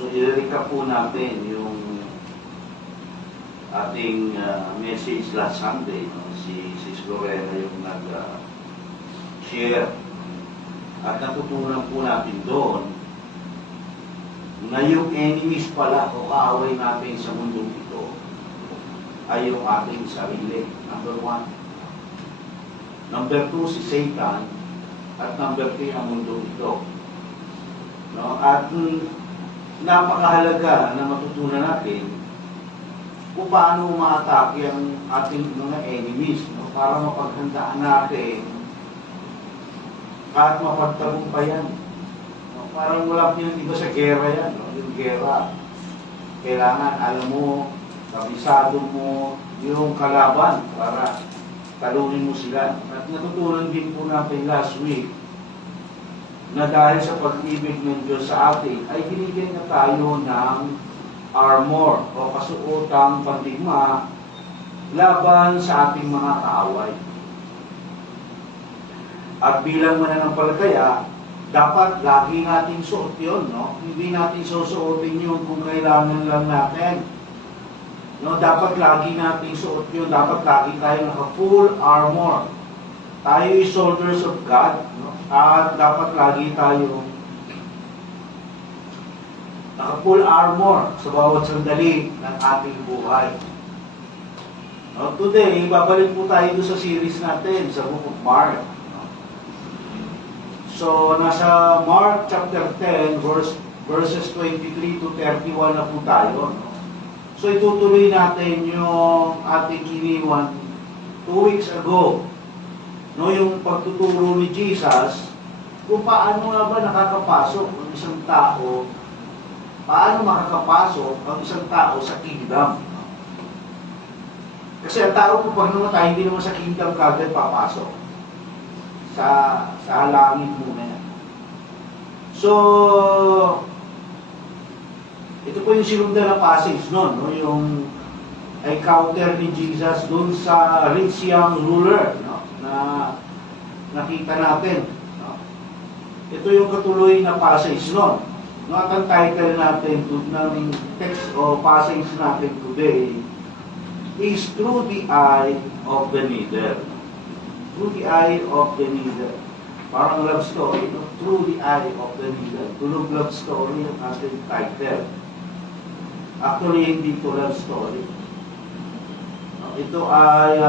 So, i-recap po natin yung ating message last Sunday. No? Si Sis Lorena yung nag-share. At natutunan po natin doon na yung enemies pala o kaaway natin sa mundong ito ay yung ating sarili. Number 1. Number 2, si Satan. At number 3, ang mundong ito. No? At napakahalaga na matutunan natin kung paano umaatake ang ating mga enemies, no? Para mapaghandaan natin at mapagtagumpayan. No? Parang wala pinag-iba sa gera yan. No? Yung gera, kailangan alam mo, kabisado mo yung kalaban para talunin mo sila. At natutunan din po natin last week na dahil sa pag-ibig ng Diyos sa atin, ay binigyan na tayo ng armor o kasuotang pandigma laban sa ating mga kaaway. At bilang mananampalataya, dapat lagi natin suot yun, no? Hindi natin susuotin yun kung kailangan lang natin. No, dapat lagi natin suot yun. Dapat lagi tayo naka-full armor. Tayo ay soldiers of God, no? At dapat lagi tayo naka-full armor sa bawat sandali ng ating buhay. No, today, babalik po tayo sa series natin sa Book of Mark. No? So, nasa Mark chapter 10, verses 23 to 31 na po tayo. No? So, itutuloy natin yung ating iniwan 2 weeks ago. No, yung pagtuturo ni Jesus, kung paano nga ba nakakapasok ang isang tao, paano makakapasok ang isang tao sa kingdom. Kasi ang tao kung pag namatay, hindi naman sa kingdom kagad papasok. Sa langit muna yan. So, ito po yung sinundan na passage noon, no? Yung encounter ni Jesus doon sa rich young ruler, no? Na nakita natin. No? Ito yung katuloy na passage noon. No? At ang title natin ng text o passage natin today is Through the Eye of the Needle. Through the Eye of the Needle. Parang love story, no? Through the Eye of the Needle. Tulog love story ang ating title. Actually, hindi ito love story. No? Ito ay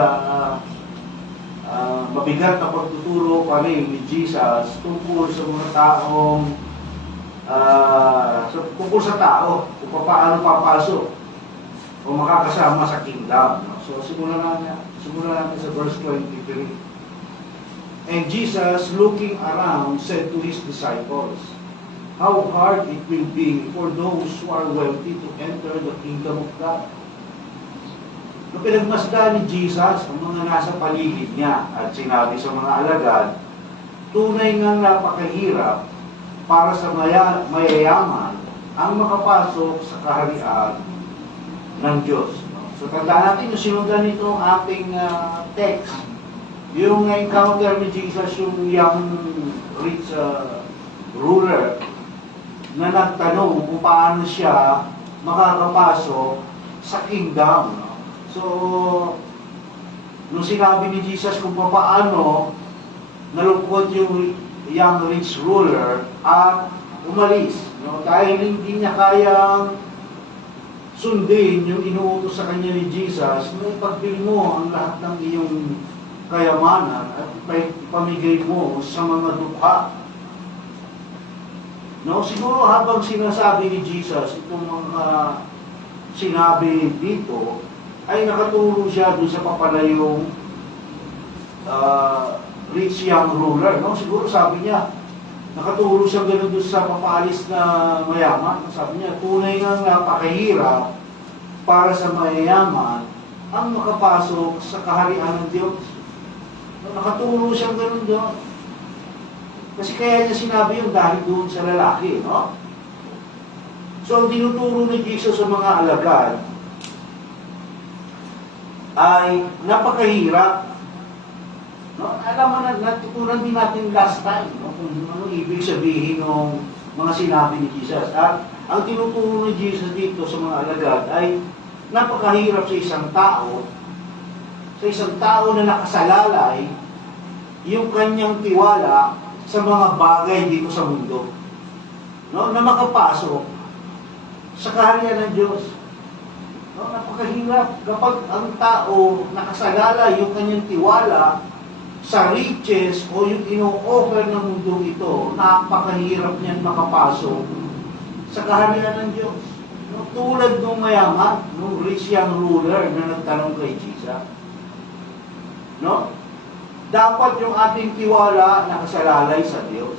mabigat na pagtuturo pa rin ni Jesus tungkol sa mga taong tungkol sa tao kung paano papasok o makakasama sa kingdom. No? So, simulan natin sa verse 23. And Jesus, looking around, said to His disciples, how hard it will be for those who are wealthy to enter the kingdom of God. Nung pinagmasdan ni Jesus ang mga nasa paligid niya at sinabi sa mga alagad, tunay ngang napakahirap para sa mayayaman ang makapasok sa kaharian ng Diyos. So tandaan natin yung sinundan nito ang ating text. Yung encounter ni Jesus, yung young rich ruler na nagtanong kung paano siya makakapasok sa kingdom. No? So, nung sinabi ni Jesus kung paano, nalungkot yung young rich ruler at umalis. No? Dahil hindi niya kayang sundin yung inuutos sa kanya ni Jesus, no, ipagbil mo ang lahat ng iyong kayamanan at ipamigay mo sa mga dukha. No? Siguro habang sinasabi ni Jesus itong mga sinabi dito, ay nakatulong siya doon sa papalayong rich young ruler. No? Siguro sabi niya, nakatulong siya gano'n doon sa papaalis na mayaman. Sabi niya, tunay nga napakahirap para sa mayayaman ang makapasok sa kaharian ng Diyos. No? Nakatulong siya gano'n doon. Kasi kaya niya sinabi yun dahil doon sa lalaki. No? So, ang tinuturo ni Jesus sa mga alagad, ay napakahirap. No? Alam mo na, natutunan din natin last time, no? Kung ano ibig sabihin ng mga sinabi ni Jesus. At ang tinuturo ni Jesus dito sa mga alagad ay napakahirap sa isang tao na nakasalalay yung kanyang tiwala sa mga bagay dito sa mundo. No? Na makapasok sa kaharian ng Diyos. No? Napakahirap kapag ang tao nakasalalay yung kanyang tiwala sa riches o yung ino-offer ng mundo ito, napakahirap niyan makapasok sa kaharian ng Diyos. No? Tulad ng mayaman, ng rich young ruler na nagtanong kay Jesus. No? Dapat yung ating tiwala nakasalalay sa Diyos.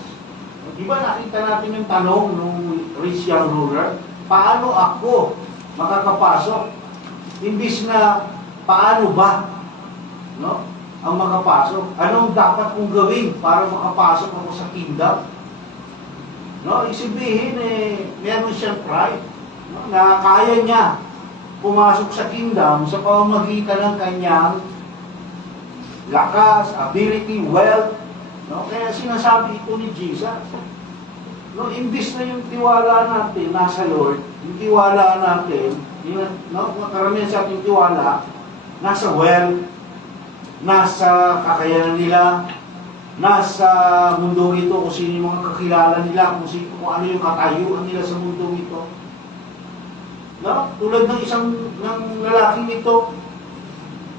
Di ba nakita natin yung tanong ng rich young ruler? Paano ako makakapasok? Imbis na paano ba, no, ang makapasok? Anong dapat kong gawin para makapasok ako sa kingdom? No, isibihin meron siyang pride, no, na kaya niya pumasok sa kingdom sa pamamagitan ng kanyang lakas, ability, wealth. No? Kaya sinasabi ito ni Jesus. No, imbis na yung tiwala natin nasa Lord, yung tiwala natin, karamihan sa ating tiwala, nasa wealth, nasa kakayanan nila, nasa mundo ito, kung sino yung mga kakilala nila, kung ano yung katayuan nila sa mundo ito. No? Tulad ng lalaking ito,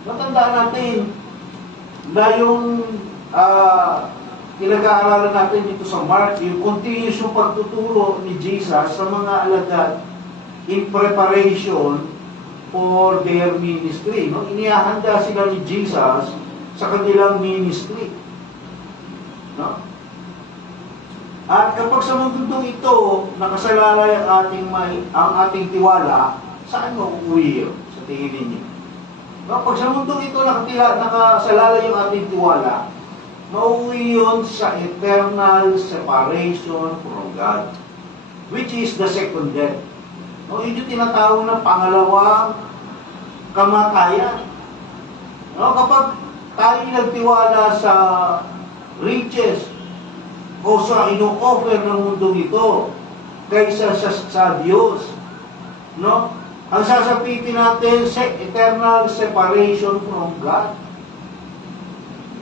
matandaan natin, na yung pinag-aaralan natin dito sa Mark, yung continuous yung pagtuturo ni Jesus sa mga alagad in preparation for their ministry. No? Inihahanda sila ni Jesus sa kanilang ministry. No? At kapag sa mundong ito, nakasalalay ang ating tiwala, saan mo uuwi yun? Sa tingin ninyo? No, pag sa mundong ito nakasalalay yung ating tiwala, mauwi yun sa eternal separation from God, which is the second death. No, yun yung tinatawag na pangalawang kamatayan. No, kapag tayo nagtiwala sa riches o sa ino-offer ng mundong ito kaysa sa Diyos, no? Ang sasapitin natin sa eternal separation from God.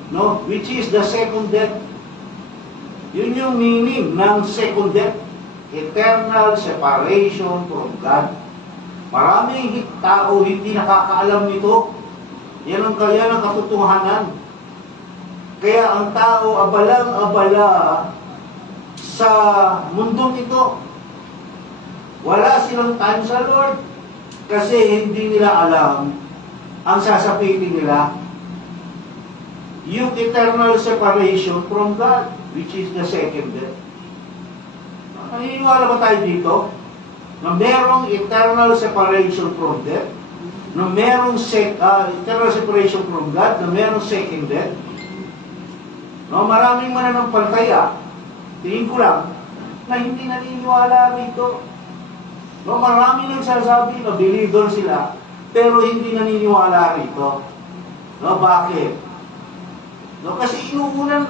No? Which is the second death. Yun yung meaning ng second death. Eternal separation from God. Maraming tao hindi nakakaalam nito. Yan ang kaya ng katotohanan. Kaya ang tao abalang-abala sa mundong ito. Wala silang time sa Lord. Kasi hindi nila alam ang sasapitin nila yung eternal separation from God, which is the second death. Naniniwala ba tayo dito? Na merong eternal separation from death, na merong eternal separation from God, na merong second death. No, maraming mananampalataya, tingin ko lang, na hindi naniniwala rito. No, marami nagsasabi na believer sila, pero hindi naniniwala rito. No, bakit? No, kasi inuunan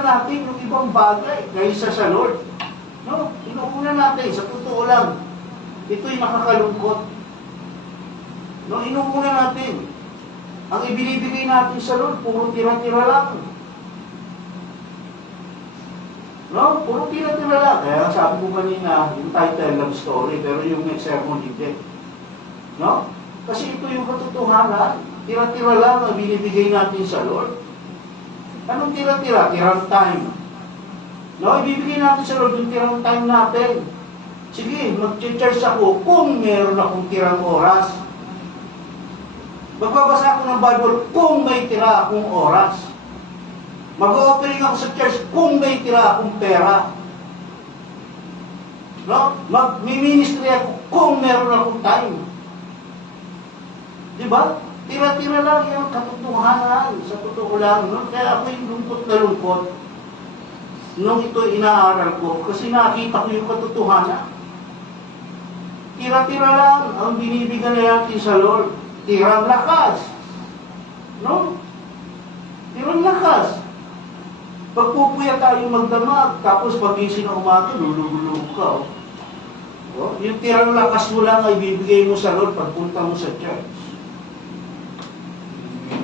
natin yung ibang bagay kaysa sa Lord. No, inuunan natin, sa totoo lang. Ito'y nakakalungkot. No, inuunan natin. Ang ibinibigay natin sa Lord, puro tira-tira lang. No? Puro tira-tira lang. Kaya sabi ko kanina, yung title love story, pero yung next sermon hindi. No? Kasi ito yung katotohanan. Tira-tira lang ang binibigay natin sa Lord. Anong tira-tira? Tirang time. No? Ibibigay natin sa Lord yung tirang time natin. Sige, mag-church ako kung meron akong tirang oras. Magbabasa ako ng Bible kung may tira akong oras. Mag-offering ako sa church kung may tira akong pera. No? Mag-ministry ako kung meron akong time. Diba? Tira-tira lang yung katotohanan. Sa totoo lang. No? Kaya ako yung lungkot na lungkot nung ito inaaral ko kasi nakita ko yung katotohanan. Tira-tira lang ang binibigyan natin sa Lord. Tirang lakas. No? Tirang lakas. Pagpupuya tayo magdamag, tapos pagising na umaga, lululog ka. Oh, yung tirang lakas mo lang ay bibigay mo sa Lord pagpunta mo sa church.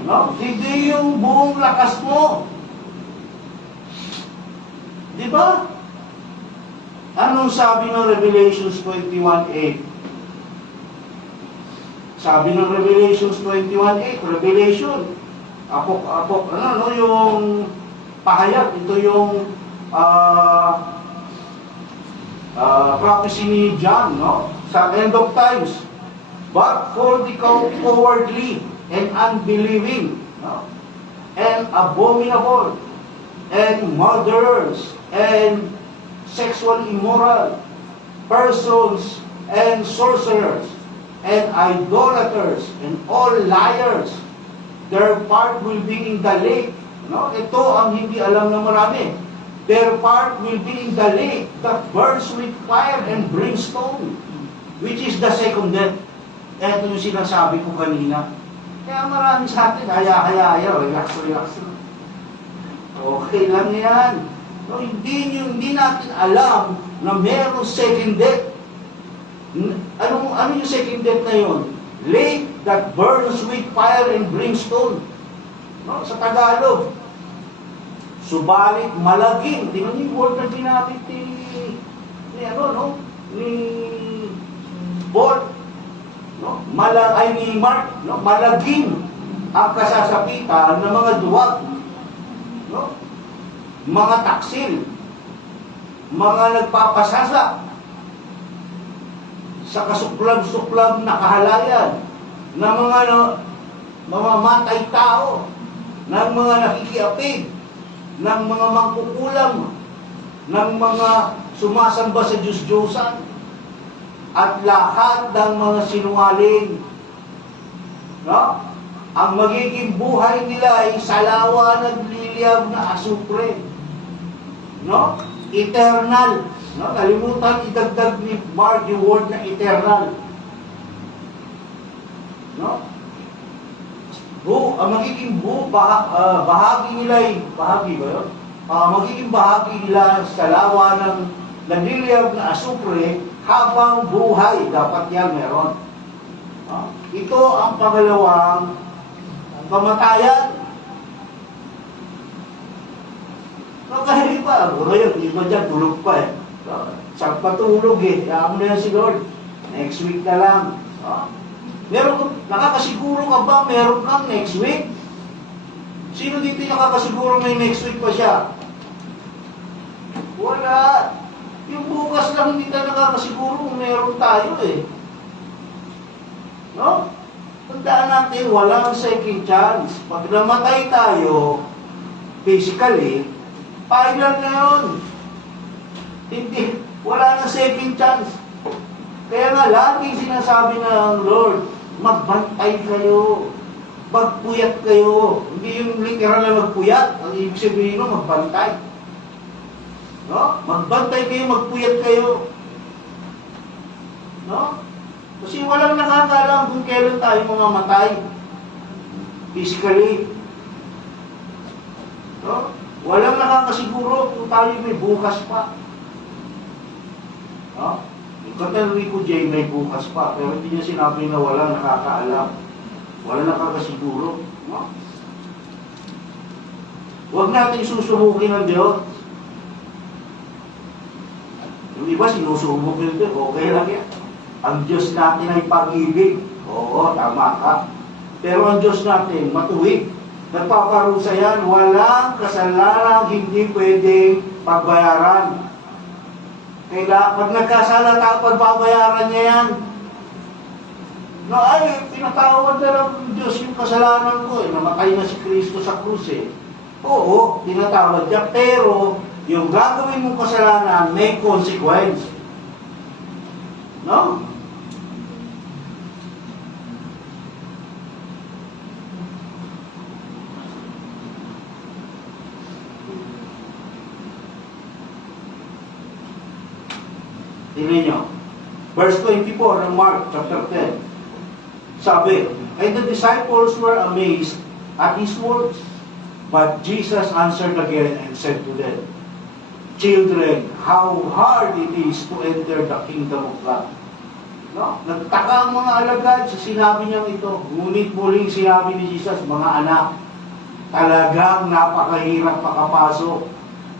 No? Hindi yung buong lakas mo. Di ba? Anong sabi ng Revelations 21:8? Sabi ng Revelations 21:8, Revelation, yung pahayag, ito yung prophecy ni John, no? Sa end of times. But for the cowardly and unbelieving, no? And abominable, and murderers, and sexual immoral persons, and sorcerers, and idolaters, and all liars, their part will be in the lake. No? Ito ang hindi alam ng marami. Their part will be in the lake that burns with fire and brimstone, which is the second death. Ito yung sinasabi ko kanina. Kaya marami sa atin, haya, relax. Okay lang yan. No, hindi natin alam na mayroong second death. Ano yung second death na yun? Lake that burns with fire and brimstone. No, sa Tagalog. Subalit malagim. Tingnan niyo yung word na ginamit ni Paul. No? Ni Mark. No? Malagim ang kasasapitan ng mga duwag. No? Mga taksil. Mga nagpapasasa sa kasuklab-suklab na kahalayan ng mga mamamatay tao, ng mga nakikiapig, ng mga mangkukulam, ng mga sumasamba sa Diyos-Diyosan, at lahat ng mga sinungaling. No? Ang magiging buhay nila ay salawa nagliliyab na asupre. No? Eternal. No? Nalimutan idagdag ni Mark yung word na eternal. No? Ang magiging bahagi nila ay, bahagi ba yun? Magiging bahagi nila sa lawa ng nagliliyab na asupre habang buhay. Dapat yan meron. Ito ang pangalawang kamatayan. Kahit pa, ngayon, iba dyan, tulog pa eh. Saan patulog eh? Kaya mo na yan si Lord. Next week na lang. Nakakasiguro ka ba meron kang next week? Sino dito nakakasiguro may next week pa siya? Wala. Yung bukas lang hindi tayo nakakasiguro kung meron tayo eh. No? Tandaan natin, walang second chance. Pag namatay tayo, physically, final na yun. Hindi, wala na second chance. Kaya nga, laging sinasabi ng Lord, magbantay kayo, magpuyat kayo. Hindi yung literal na magpuyat, ang ibig sabihin mo, magbantay. No? Magbantay kayo, magpuyat kayo. No? Kasi walang nakakaalam kung kailan tayo mamamatay. Physically. No? Walang nakakasiguro kung tayo may bukas pa. No? Yung Katal Rico J may bukas pa, pero hindi niya sinabi na walang nakakaalam. Walang nakakasiguro. No? Huwag natin susubukin ng Diyos. Yung iba sinusubok nito, okay lang yan. Ang Diyos natin ay pag-ibig. Oo, tama ka. Pero ang Diyos natin, matuwid. Nagpaparusa yan, walang kasalanan hindi pwedeng pagbayaran. Kaya pag nagkasala tao, pagbabayaran niya yan. No, ay, pinatawad na lang ng Diyos yung kasalanan ko. Namatay na si Kristo sa krus eh. Oo, pinatawad niya. Pero, yung gagawin mong kasalanan, may consequence. No? Tingnan nyo. Verse 24 ng Mark chapter 10. Sabi, and the disciples were amazed at his words. But Jesus answered again and said to them, children, how hard it is to enter the kingdom of God. No? Nagtaka ang mga alagad sa sinabi niyang ito. Ngunit muling sinabi ni Jesus, mga anak, talagang napakahirap makapasok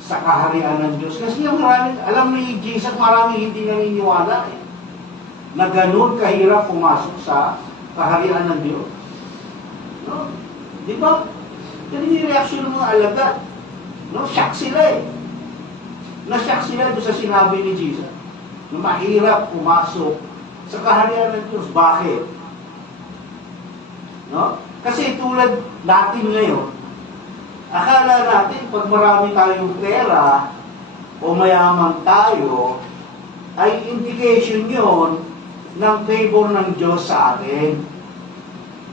sa kaharian ng Diyos. Kasi yung maraming, alam ni Jesus, maraming hindi naniniwala na ganun kahirap pumasok sa kaharian ng Diyos. No? Di ba? Yan yung reaksyon ng mga alagad. No? Shock sila Na-shock sila doon sa sinabi ni Jesus na mahirap pumasok sa kaharian ng Diyos. Bakit? No? Kasi tulad natin ngayon, akala natin pag marami tayong pera o mayaman tayo, ay indication yon ng favor ng Diyos sa atin.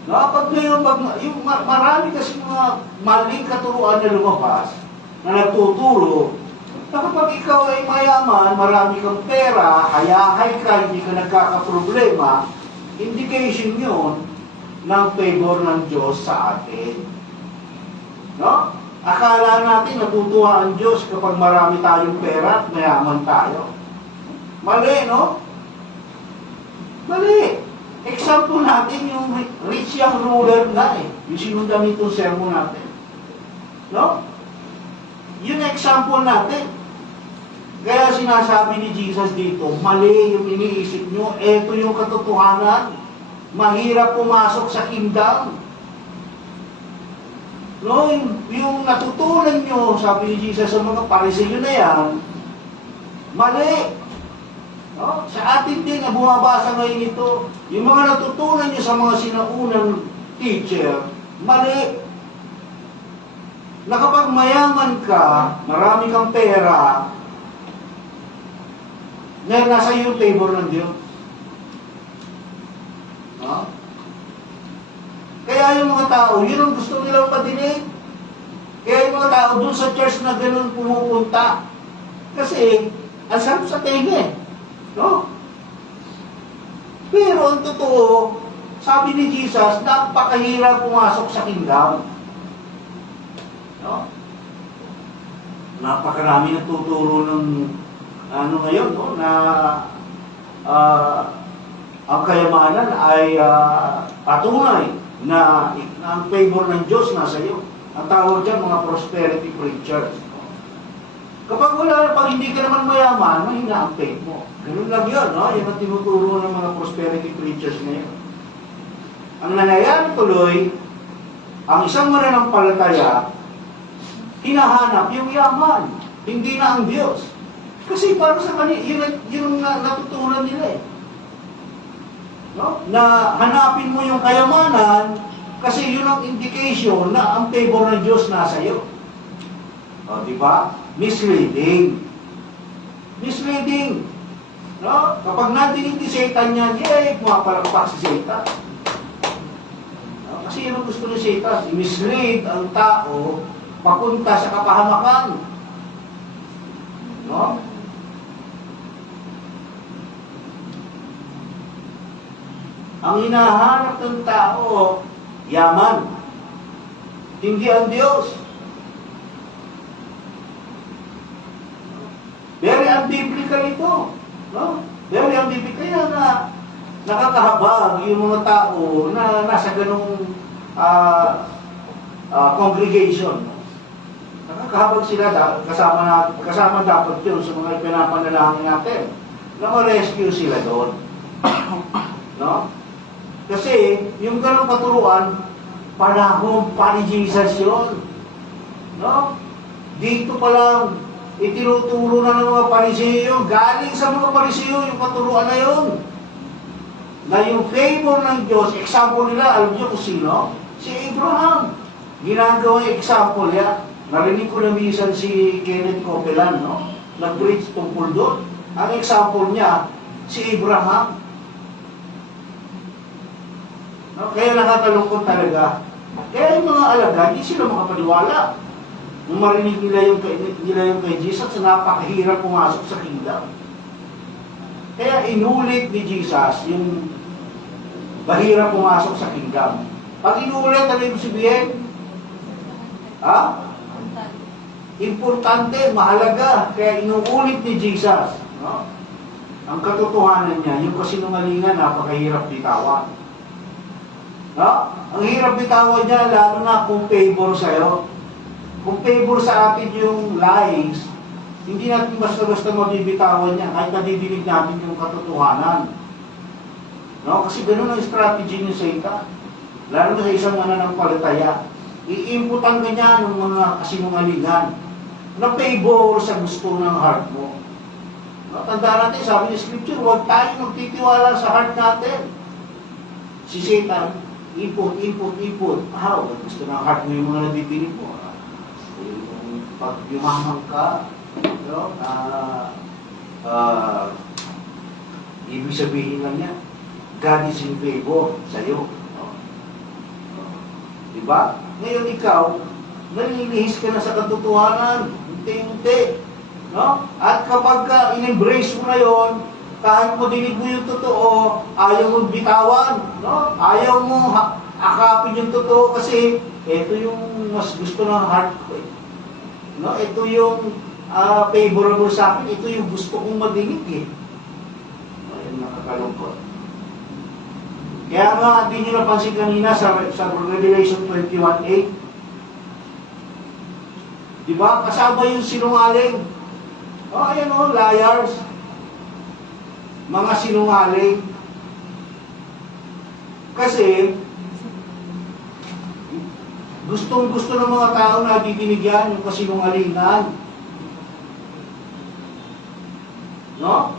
No? Pag ngayon, yung marami kasi mga maling katuruan na lumabas, na nagtuturo, na kapag ikaw ay mayaman, marami kang pera, hayahay ka, hindi ka nagkakaproblema, indication yun ng favor ng Diyos sa atin. No? Akala natin natutuwa ang Diyos kapag marami tayong pera at mayaman tayo. Mali, no? Mali. Example natin yung rich young ruler na yung sinundan nitong sermon natin. No? Yun ang example natin. Kaya sinasabi ni Jesus dito, mali yung iniisip nyo, eto yung katotohanan. Mahirap pumasok sa kingdom. No, yung natutunan nyo, sabi ni Jesus sa mga Pariseo na yan, mali. No? Sa atin din na bumabasa ngayon ito, yung mga natutunan nyo sa mga sinaunang teacher, mali. Na kapag mayaman ka, marami kang pera, na nasa iyo yung favor ng Diyos. No? Kaya yung mga tao, yun ang gusto nilang padinig. Kaya yung mga tao dun sa church na ganun pumupunta. Kasi, ang sarap sa tenga. No? Pero ang totoo, sabi ni Jesus, napakahirap pumasok sa kingdom. No? Napakarami nagtuturo ng ngayon, no, na ang kayamanan ay patunay na ang favor ng Diyos nasa iyo. Ang tawag dyan, mga prosperity preachers. Kapag pag hindi ka naman mayaman, mahina ang faith mo. Ganun lang yun, no? Yan ang tinuturo ng mga prosperity preachers ngayon. Ang nangyayari tuloy, ang isang mananampalataya, hinahanap yung yaman, hindi na ang Diyos. Kasi para sa kanila, yun ang natutunan nila No? Na hanapin mo yung kayamanan, kasi yun ang indication na ang favor ng Diyos nasa iyo. O, di ba? Misleading. Misleading. No? Kapag nadinig ni Satan yan, pumapalakpak si Satan. No? Kasi yun ang gusto ni Satan, i-mislead ang tao papunta sa kapahamakan. No? Ang hinahanap ng tao, yaman. Hindi ang Diyos. Very unbiblical ito. No? Very unbiblical. Kaya na nakakahabag yung mga tao na nasa ganung congregation. Nakakahabag sila, kasama dapat yun sa mga pinapanalangin natin na ma-rescue sila doon. No? Kasi, yung ganong paturuan, panahon pa ni Jesus yun. No? Dito pa lang, itinuturo na ng mga Pariseo, galing sa mga Pariseo yung paturuan na yun. Na yung favor ng Diyos, example nila, alam niyo kung sino? Si Abraham. Ginagawa yung example niya. Narinig ko na minsan si Kenneth Copeland, no? Nag-preach tungkol doon. Ang example niya, si Abraham. No? Kaya nakakalungkot talaga. Kaya yung mga alaga, hindi sila makapaniwala. Nung marinig nila yung kay Jesus, napakahirap pumasok sa kingdom. Kaya inulit ni Jesus yung mahirap pumasok sa kingdom. Pag inulit, ano yung sabihin? Ha? Importante, mahalaga, kaya inuulit ni Jesus, no? Ang katotohanan niya, yung kasinungalingan, napakahirap bitawan. No? Ang hirap bitawan niya, lalo na kung favor sa'yo. Kung favor sa atin yung lies, hindi natin basta-basta mabibitawan niya, kahit nadidinig natin yung katotohanan. No? Kasi ganun ang strategy ni Satan. Lalo na sa isang mananampalataya. Iimputan ka niya ng mga kasinungalingan na favor sa gusto ng heart mo. No? Tandaan natin, sabi ni Scripture, huwag tayo magtitiwala sa heart natin. Si Satan, input. How? Gusto ng heart mo yung mga nadidinig mo. Pag yumamang ka, no? Ibig sabihin lang niya, God is in favor sa'yo. No? Diba? Ngayon ikaw, nalilihis ka na sa katotohanan, unti-unti. No? At kapag in-embrace mo na yun, kahit mo dinig mo yung totoo, ayaw mong bitawan. No? Ayaw mo akapin yung totoo kasi ito yung mas gusto ng heart ko. No? Ito yung favorable sa akin, ito yung gusto kong madinig eh. Ayun, nakakalungkot. Kaya nga, hindi nyo napansin kanina sa Revelation 21:8. Diba? Kasama yung sinungaling. Ayan liars. Mga sinungaling. Kasi, gustong-gusto ng mga tao na didinig yan, yung kasinungalingan. No?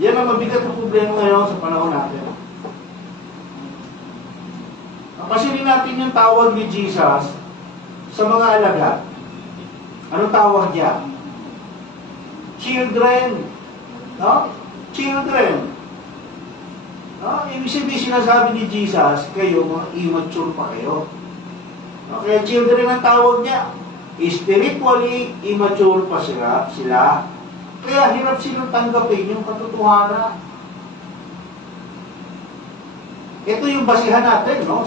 Yan ang mabigat na problema ngayon sa panahon natin. Pansinin natin yung tawag ni Jesus sa mga alagad. Anong tawag niya? Children. No? Children. No? Ibig sabihin sinasabi ni Jesus, kayo, mga immature pa kayo. No? Kaya children ang tawag niya. Spiritually immature pa sila. Kaya hirap silang tanggapin yung katotohanan. Ito yung basihan natin, no?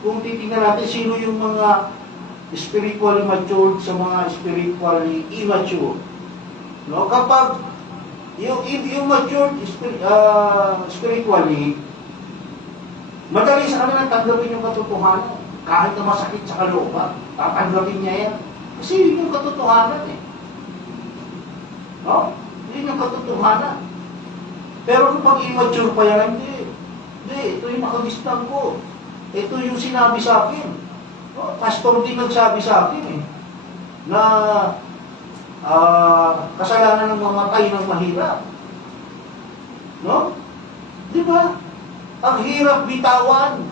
Kung titingnan natin sino yung mga spiritually matured sa mga spiritually immature. No? Kapag yung matured spiritually, madali sa kanila tanggapin yung katotohanan. Kahit na masakit sa kalooban, tatanggapin niya yan. Kasi yun yung katotohanan eh. No? Yun yung katotohanan. Pero kapag immature pa yan, hindi, ito yung nakagistang ko. Ito yung sinabi sa akin. No? Pastor din nagsabi sa akin eh, na kasalanan ng mamatay ng mahirap. No? Di ba? Ang hirap bitawan.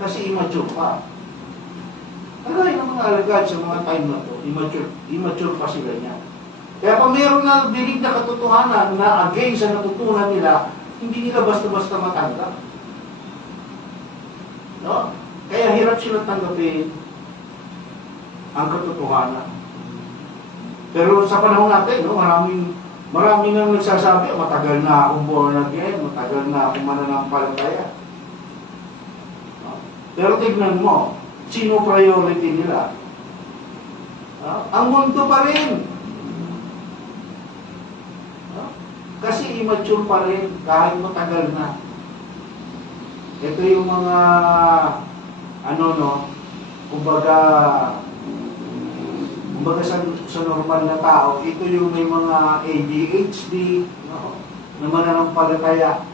Kasi immature pa. Kagaya ng mga alagad sa mga time na to, immature pa sila niya. Kaya kung meron na dinig na katotohanan na against sa natutunan nila, hindi nila basta-basta matanggap. No? Kaya hirap sila tanggapin ang katotohanan. Pero sa panahon natin, no, maraming nang nagsasabi, matagal na akong born again, matagal na akong mananampalataya. No? Pero tignan mo, sino priority nila? No? Ang mundo pa rin. Kasi immature pa rin, kahit matagal na. Ito yung mga, kumbaga sa normal na tao, ito yung may mga ADHD, no? Na mananampalataya.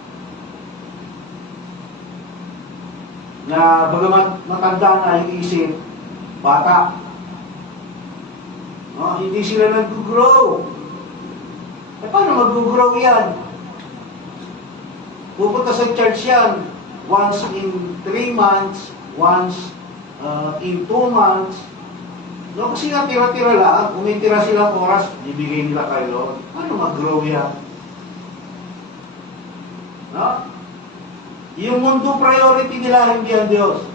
Na bagamat matanda na yung isip, bata. No? Hindi sila nag-grow. Eh, paano mag-grow yan? Pupunta sa church yan once in 3 months, once in 2 months. No, kasi nga tira-tira lang, kung may tira silang oras, ibigay nila kay Lord. Paano mag-grow yan? No? Yung mundo priority nila, hindi ang Diyos.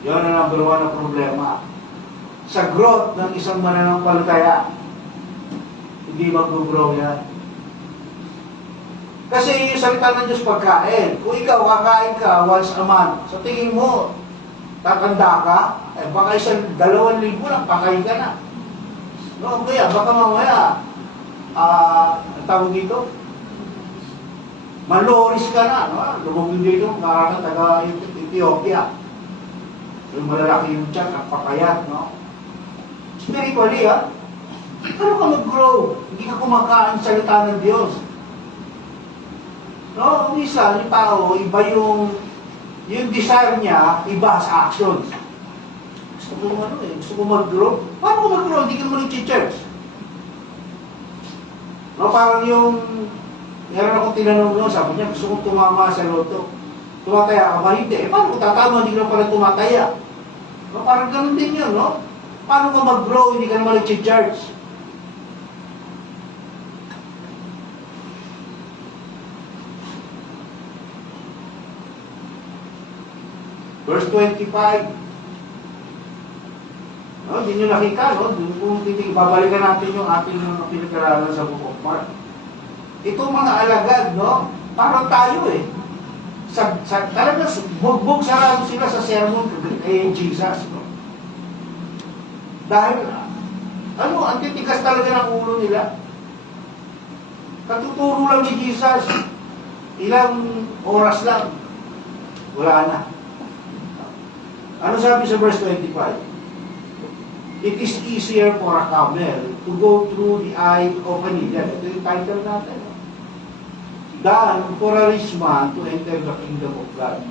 Yun ang number 1 na problema. Sa growth ng isang mananampalataya, hindi mag-grow yan. Kasi yung salita ng Diyos pagkain. Kung ikaw kakain ka once a month, sa tingin mo, tatanda ka, baka 1,000-2,000 lang, patay ka na. No, kaya baka mamaya, ang tawag dito, maloris ka na, no? Lumubog dito, nakaka taga Ethiopia. Yung malalaki yung tiyan, ang papayat, no? Spiritually, paano ka mag-grow? Hindi ka kumakain sa salita ng Diyos. No, minsan, yung tao, iba yung desire niya, iba sa actions. Gusto ko mag-grow. Paano ko mag-grow? Hindi ka naman nag-church. No, parang yung, meron akong tinanong no, sabi niya, gusto kong tumama sa loto. Tumataya ka ba? Hindi. Paano ko tatama? Hindi ka na pala tumataya. No, parang ganun din yun, no? Paano ka mag-grow? Hindi ka naman nag-church. Verse 25. No, hindi nyo nakita, no? Kung babalikan natin yung ating pinag-aralan sa Book of Mark. Itong mga alagad, no? Parang tayo talaga, bugbog sarado sila sa sermon kay Jesus, no? Dahil, ang titigas talaga ng ulo nila. Katuturo lang ni Jesus, ilang oras lang, wala na. Ano sabi sa verse 25? It is easier for a camel to go through the eye of a needle. Ito yung title natin. Than for a rich man to enter the kingdom of God.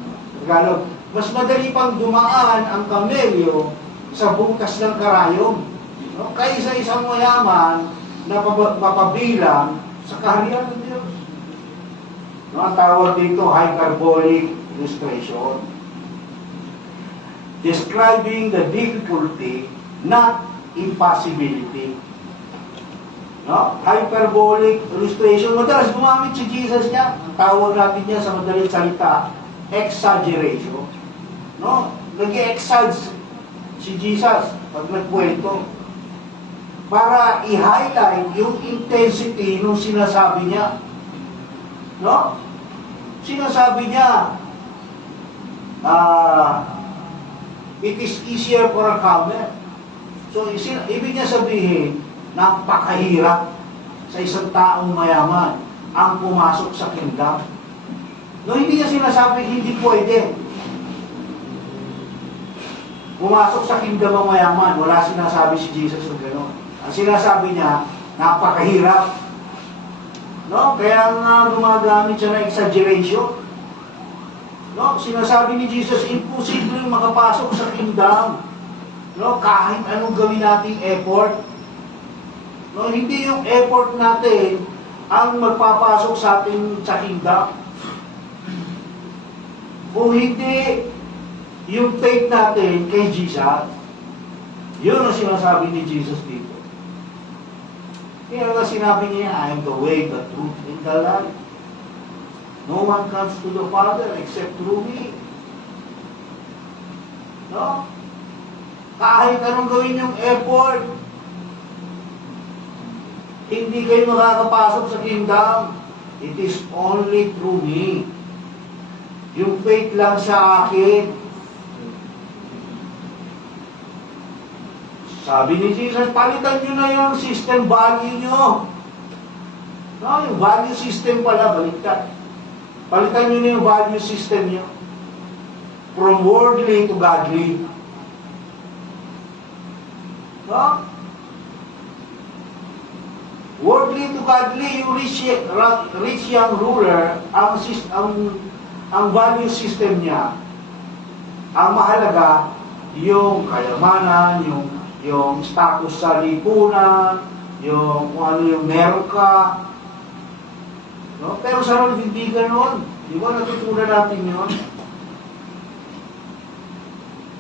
Tagalog, mas madali pang dumaan ang kamelyo sa butas ng karayom, no? Kaysa isang mayaman na mapabilang sa kaharian ng Diyos. No, ang tawag dito, hyperbolic illustration. Describing the difficulty, not impossibility. No? Hyperbolic illustration. Madalas gumamit si Jesus niya. Ang tawag natin niya sa madaling salita, exaggeration. No? Nag-exaggerate si Jesus pag nagkwento para i-highlight yung intensity nung sinasabi niya. No? Sinasabi niya, it is easier for a camel. So, ibig niya sabihin, napakahirap sa isang taong mayaman ang pumasok sa kingdom. No, hindi niya sinasabi hindi pwede pumasok sa kingdom ang mayaman. Wala sinasabi si Jesus ng gano'n. Ang sinasabi niya, napakahirap. No? Kaya nga gumagamit siya ng exaggeration. No? Sinasabi ni Jesus, imposible makapasok sa kingdom. No? Kahit anong gawin nating effort. No? Hindi yung effort natin ang magpapasok sa ating sa kingdom. Kung hindi yung faith natin kay Jesus, yun ang sinasabi ni Jesus dito. Kaya nga sinabi niya, I am the way, the truth, and the life. No one comes to the Father except through me. No? Kahit anong gawin yung effort, hindi kayo makakapasok sa kingdom. It is only through me. Yung faith lang sa akin. Sabi ni Jesus, palitan nyo na yung system value nyo. No, yung value system pala, baliktad. Palitan nyo na yung value system nyo. From worldly to godly. No? Worldly to godly, yung rich young ruler, ang value system niya, ang mahalaga, yung kayamanan, yung status sa lipunan, yung kung ano yung meron ka. No? Pero sa ron, hindi ganon. Di ba natutunan natin yun?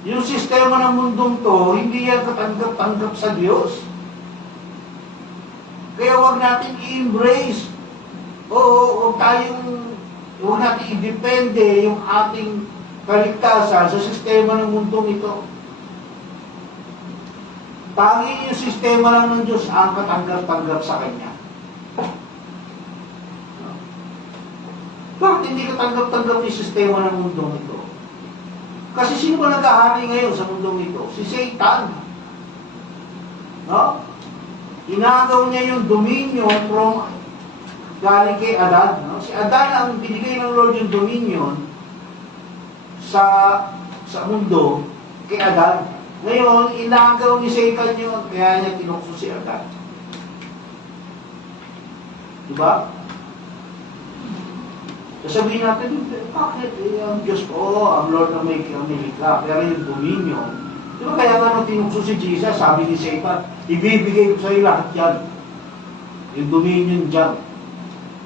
Yung sistema ng mundong to, hindi yan katanggap-tanggap sa Diyos. Kaya huwag natin i-embrace. Huwag natin i-depende yung ating kaligtasan sa sistema ng mundong ito. Tanging yung sistema lang ng Diyos ang katanggap-tanggap sa Kanya. Bakit hindi katanggap-tanggap yung sistema ng mundong ito? Kasi sino ba nag-ahari ngayon sa mundong ito? Si Satan. No? Inagaw niya yung dominion from galing kay Adan. No? Si Adan ang binigay ng Lord yung dominion sa mundo kay Adan. Ngayon, inagaw ni Satan yun, kaya niya tinukso si Adan. Diba? Sasabihin natin, bakit? Ang Diyos ko, ang Lord na may likha, pero yung dominion. Diba kaya nga nung tinukso si Jesus, sabi ni Satan, ibibigay ko sa iyo lahat yan. Yung dominion dyan.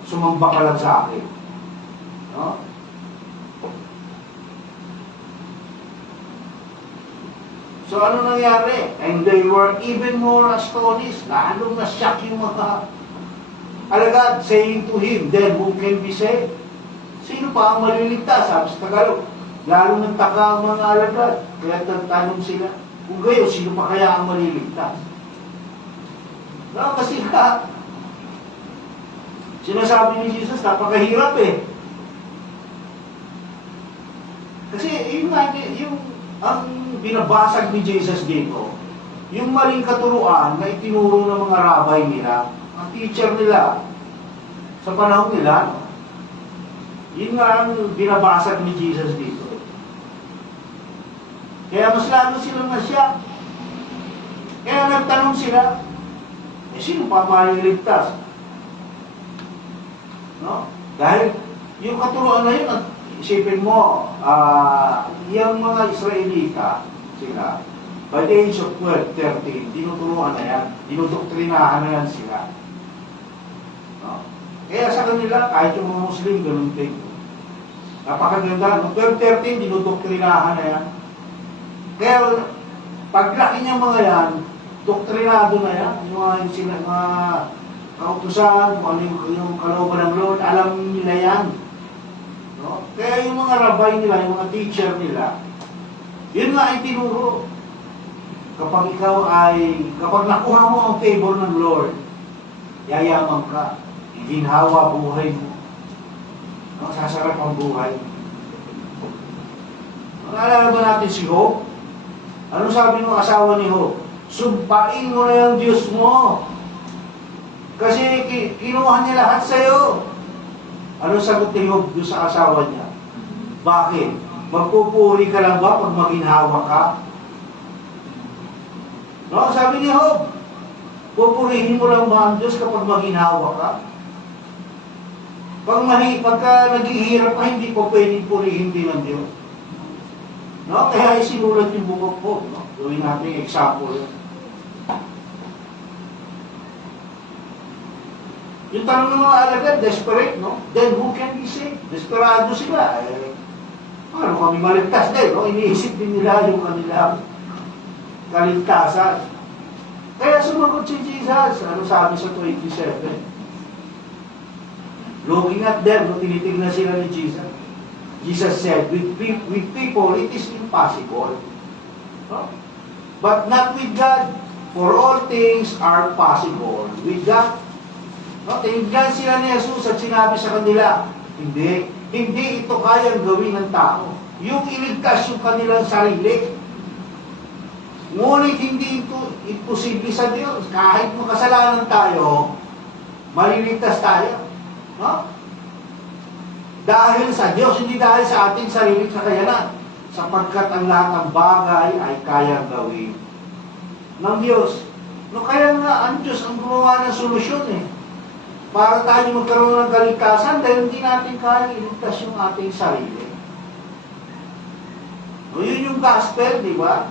Sumamba ka lang sa akin. No? So ano nangyari? And they were even more astonished. Lalong na-shock yung mga alagad, saying to him, then who can be saved? Sino pa ang maliligtas? Sabi sa Tagalog. Lalong nagtaka ang mga alagad. Kaya nagtanong sila, kung gayo, sino pa kaya ang maliligtas? No, kasi sinasabi ni Jesus, napakahirap eh. Kasi yung ang binabasag ni Jesus dito, yung maling katuruan na itinuro ng mga rabay nila, ang teacher nila, sa panahon nila, no? Yun nga ang binabasag ni Jesus dito. Kaya mas lalo silang nasyak. Kaya nagtanong sila, sino pa maliligtas? No? Dahil yung katuruan na yun, isipin mo, yung mga Israelita, sila, by the age of 12, 13, tinuturuan na yan, dinudoktrinahan na yan sila. No? Kaya sa kanila, kahit yung mga Muslim, ganun din. Napakaganda, no? 12, 13, dinudoktrinahan na yan. Kaya, paglaki niya mga yan, doktrinado na yan, yung mga kautusan, kung ano yung kalooban ng Lord, alam nila yan. No? Kaya yung mga rabay nila, yung mga teacher nila, yun nga ay tinuro. Kapag nakuha mo ang favor ng Lord, yayaman ka, iginhawa buhay mo. No? Sasarap ang buhay. Naalala ba natin si Job? Ano sabi ng asawa ni Job? Sumpain mo na yung Diyos mo. Kasi kinuha niya lahat sa'yo. Ano sagot ni Job doon sa asawa niya? Bakit? Magpupuri ka lang ba pag maginhawa ka? No, sabi ni Job, pupurihin mo lang ba ang Diyos kapag maginhawa ka? Pagka naghihirap ka, hindi po pwedeng purihin din ng Diyos. No? Kaya isinulat yung bukok po. No? Gawin natin example. Yung tanong ng mga alagad, desperate, no? Then who can be saved? Desperado sila. Ano kami maligtas din, no? Iniisip din nila yung kanilang kaligtasan. Kaya sumagot si Jesus. Ano sabi sa 27? Looking at them, no? Tinitignan sila ni Jesus. Jesus said, with people, it is impossible. No? But not with God. For all things are possible. With God, no, tinignan sila ni Jesus at sinabi sa kanila, hindi ito kayang gawin ng tao. Yung iligtas yung kanilang sarili. Ngunit hindi ito imposible sa Diyos. Kahit makasalanan tayo, maliligtas tayo. No? Dahil sa Diyos, hindi dahil sa ating sariling kakayanan. Sapagkat ang lahat ng bagay ay kayang gawin ng Diyos. No, kaya nga, ang Diyos ang gumawa ng solusyon eh. Para tayo magkaroon ng kaligtasan dahil hindi natin kaya iligtas yung ating sarili. O yun yung gospel, di ba?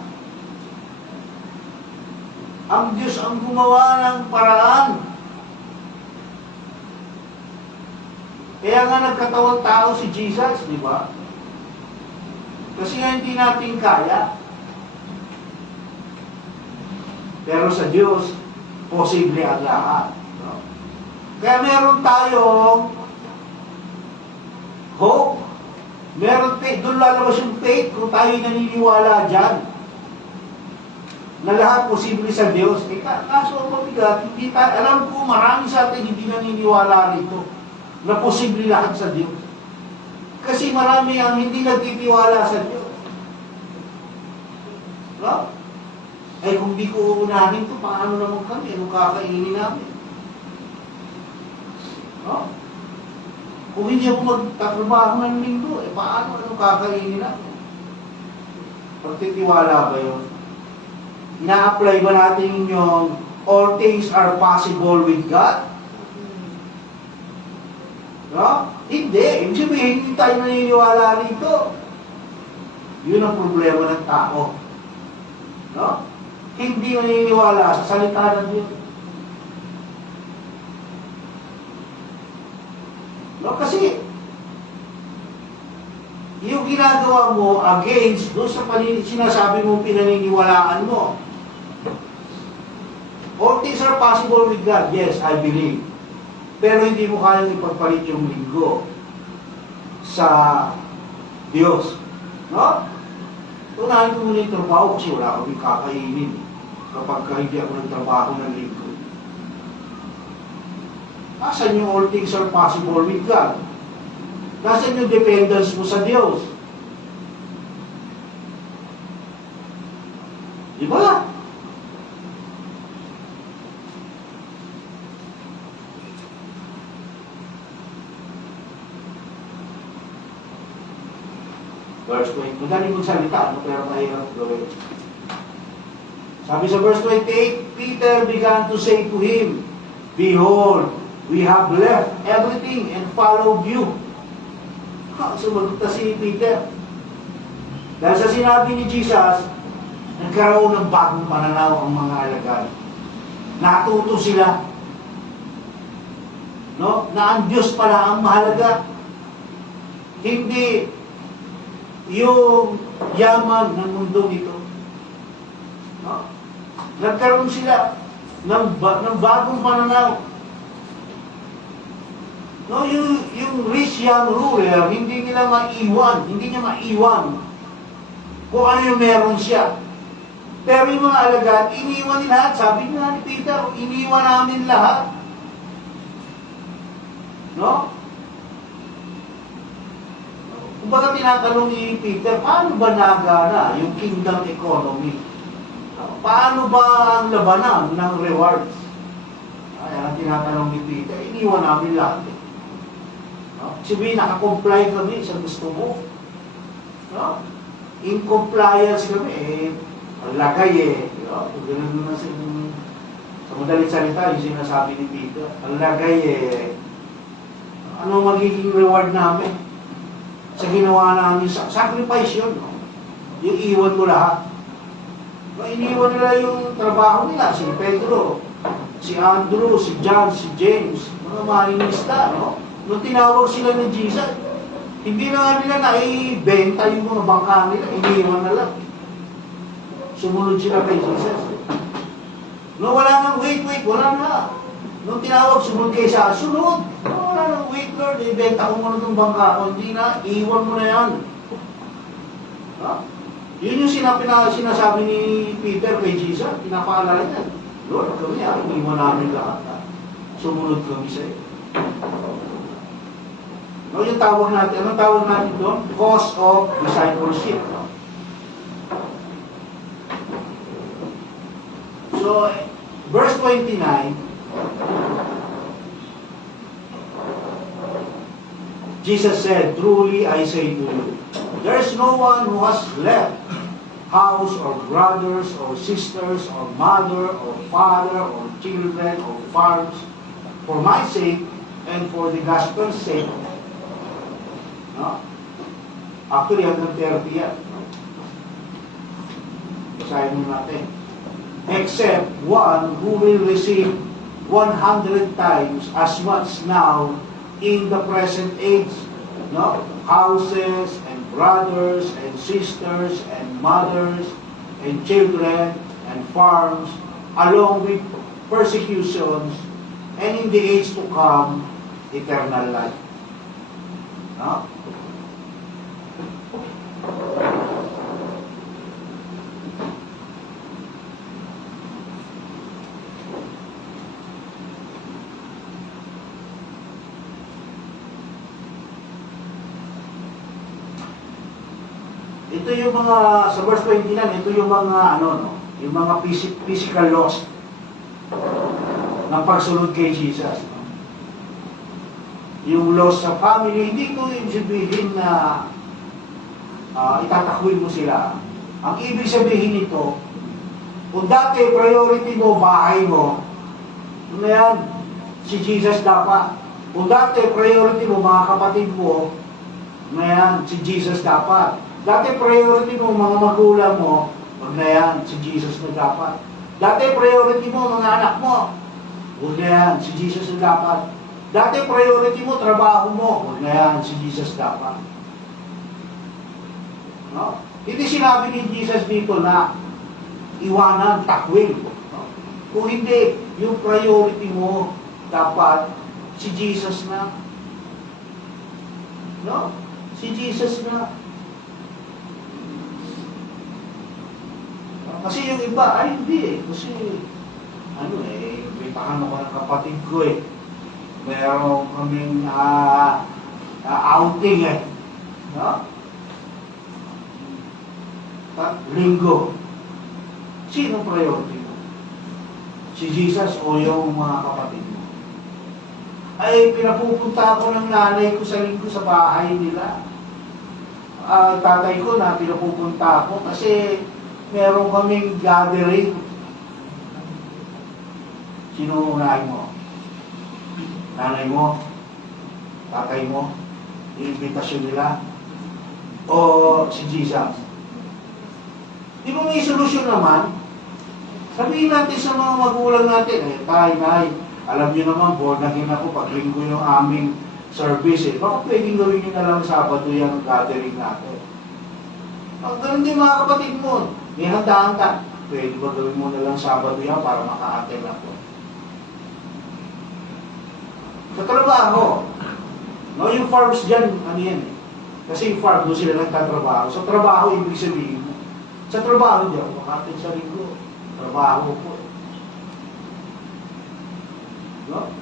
Ang Diyos ang gumawa ng paraan. Kaya nga nagkatawang tao si Jesus, di ba? Kasi nga hindi natin kaya. Pero sa Diyos, posible ang lahat. Kaya meron tayong hope. Meron faith. Doon lalabas yung faith kung tayo naniniwala dyan. Na lahat posible sa Diyos. Kaso ang mabigat, alam ko marami sa atin hindi naniniwala rito na posible lahat sa Diyos. Kasi marami ang hindi nagtitiwala sa Diyos. No? Eh kung di ko uunahin to, paano naman kami? Anong kakainin namin? No? Kung hindi ako magtatrabaho ng linggo, eh paano? Anong kakainin namin? Pagtitiwala ba yun? Ina-apply ba natin yung all things are possible with God? No? Hindi. Ibig sabihin, hindi tayo naniniwala rito. Yun ang problema ng tao. No? Hindi naniniwala sa salita ng Diyos. No? Kasi, yung ginagawa mo against doon sa sinasabi mo pinaniniwalaan mo. All things are possible with God. Yes, I believe. Pero hindi mo kayang ipagpalit yung linggo sa Diyos. No? Unahin ko muna yung trabaho kasi wala kaming kakainin kapag hindi ako nagtrabaho ng linggo. Nasaan yung all things are possible with God? Nasaan yung dependence mo sa Diyos? Di ba? Verse 20. Magaling magsalita, no? Pero mahirap gawin. Sabi sa verse 28, Peter began to say to him, Behold, we have left everything and followed you. Sumagot na si Peter. Dahil sa sinabi ni Jesus, nagkaroon ng bagong pananaw ang mga alagad. Natuto sila. No? Na ang Diyos pala ang mahalaga. Hindi yung yaman ng mundo nito. No? Nagkaroon sila ng bagong pananaw. No, yung rich young ruler, hindi niya maiwan kung ano yung meron siya. Pero yung mga alagad, iniwan nila lahat. Sabi nga ni Peter, iniwan namin lahat. No? Kung baga tinatanong ni Peter, paano ba nagana yung kingdom economy? Paano ba ang labanan ng rewards? Ayan ang tinatanong ni Peter, iniwan namin lahat. No? Sabihin, nakakomply kami sa gusto mo. No? In compliance kami, ang lagay No? Ganun naman sa madaling salita, yung sinasabi ni Peter, ang lagay ano magiging reward namin? Sa ginawa namin, sacrifice yun. No? Yung iwan mo lahat. No, iniwan nila yung trabaho nila, si Pedro, si Andrew, si John, si James, mga marinista, no? Nung tinawag sila ni Jesus, hindi na nila naibenta yung mga bangka nila, iniwan na lang. Sumunod sila kay Jesus. No, wala nang wait, wala na. Nung tinawag, sumunod kay siya, sunod. No, wala nang wait, Lord, ibenta ko muna itong bangka ko, hindi na, iwan mo na yan. No? Yun yung sinasabi ni Peter kay Jesus, pinapaalala niya. Lord, kami iniwan namin lahat. Sumunod kami sa iyo. No, yung tawag natin, anong tawag natin doon? Cause of discipleship. No? So, verse 29, Jesus said, Truly I say to you, there is no one who has left house or brothers or sisters or mother or father or children or farms for my sake and for the gospel's sake. No? Actually, hanggang 30 yan. Basahin mo natin. Except one who will receive 100 times as much now in the present age. No? Houses and brothers and sisters and mothers and children and farms along with persecutions and in the age to come, eternal life. No? Ito yung mga, sa verse 29, ito yung mga, yung mga physical laws ng pagsunod kay Jesus. Yung laws sa family, hindi ko ibig sabihin na itatakwil mo sila. Ang ibig sabihin nito, kung dati priority mo, bahay mo, ano yan? Si Jesus dapat. Kung dati priority mo, mga kapatid mo, ano yan? Si Jesus dapat. Dati priority mo, mga magulang mo, wag na yan, si Jesus na dapat. Dati priority mo, mga anak mo, wag na yan, si Jesus na dapat. Dati priority mo, trabaho mo, wag na yan, si Jesus dapat. No? Hindi sinabi ni Jesus dito na iwanan, takwil. No? Kung hindi, yung priority mo, dapat si Jesus na. No? Si Jesus na. Kasi yung iba, ay hindi eh. Kasi, may pakano ko ng kapatid ko eh. Meron kaming outing eh. No? Linggo. Sino priority mo? Si Jesus o yung mga kapatid mo? Ay, pinapupunta ako ng nanay ko sa linggo sa bahay nila. Tatay ko na pinapupunta ako kasi meron kaming gathering. Sino unahin mo? Nanay mo? Tatay mo? Iimbitasyon nila? O si Jesus? Di ba may solusyon naman? Sabihin natin sa mga magulang natin, tay, nay, alam niyo naman, born again ako, pag linggo yung aming service eh. Baka pwedeng gawin nyo na lang Sabado yung gathering natin. Ang ganun din mga kapatid mo, may handaan ka. Pwede ba gawin mo na lang Sabado yan para maka-attend ako? Sa trabaho, yung farms dyan, ano yan eh. Kasi yung farm, doon sila nagtatrabaho. Sa trabaho, ibig sabihin mo. Sa trabaho dyan, maka-attend sa linggo. Trabaho po. No?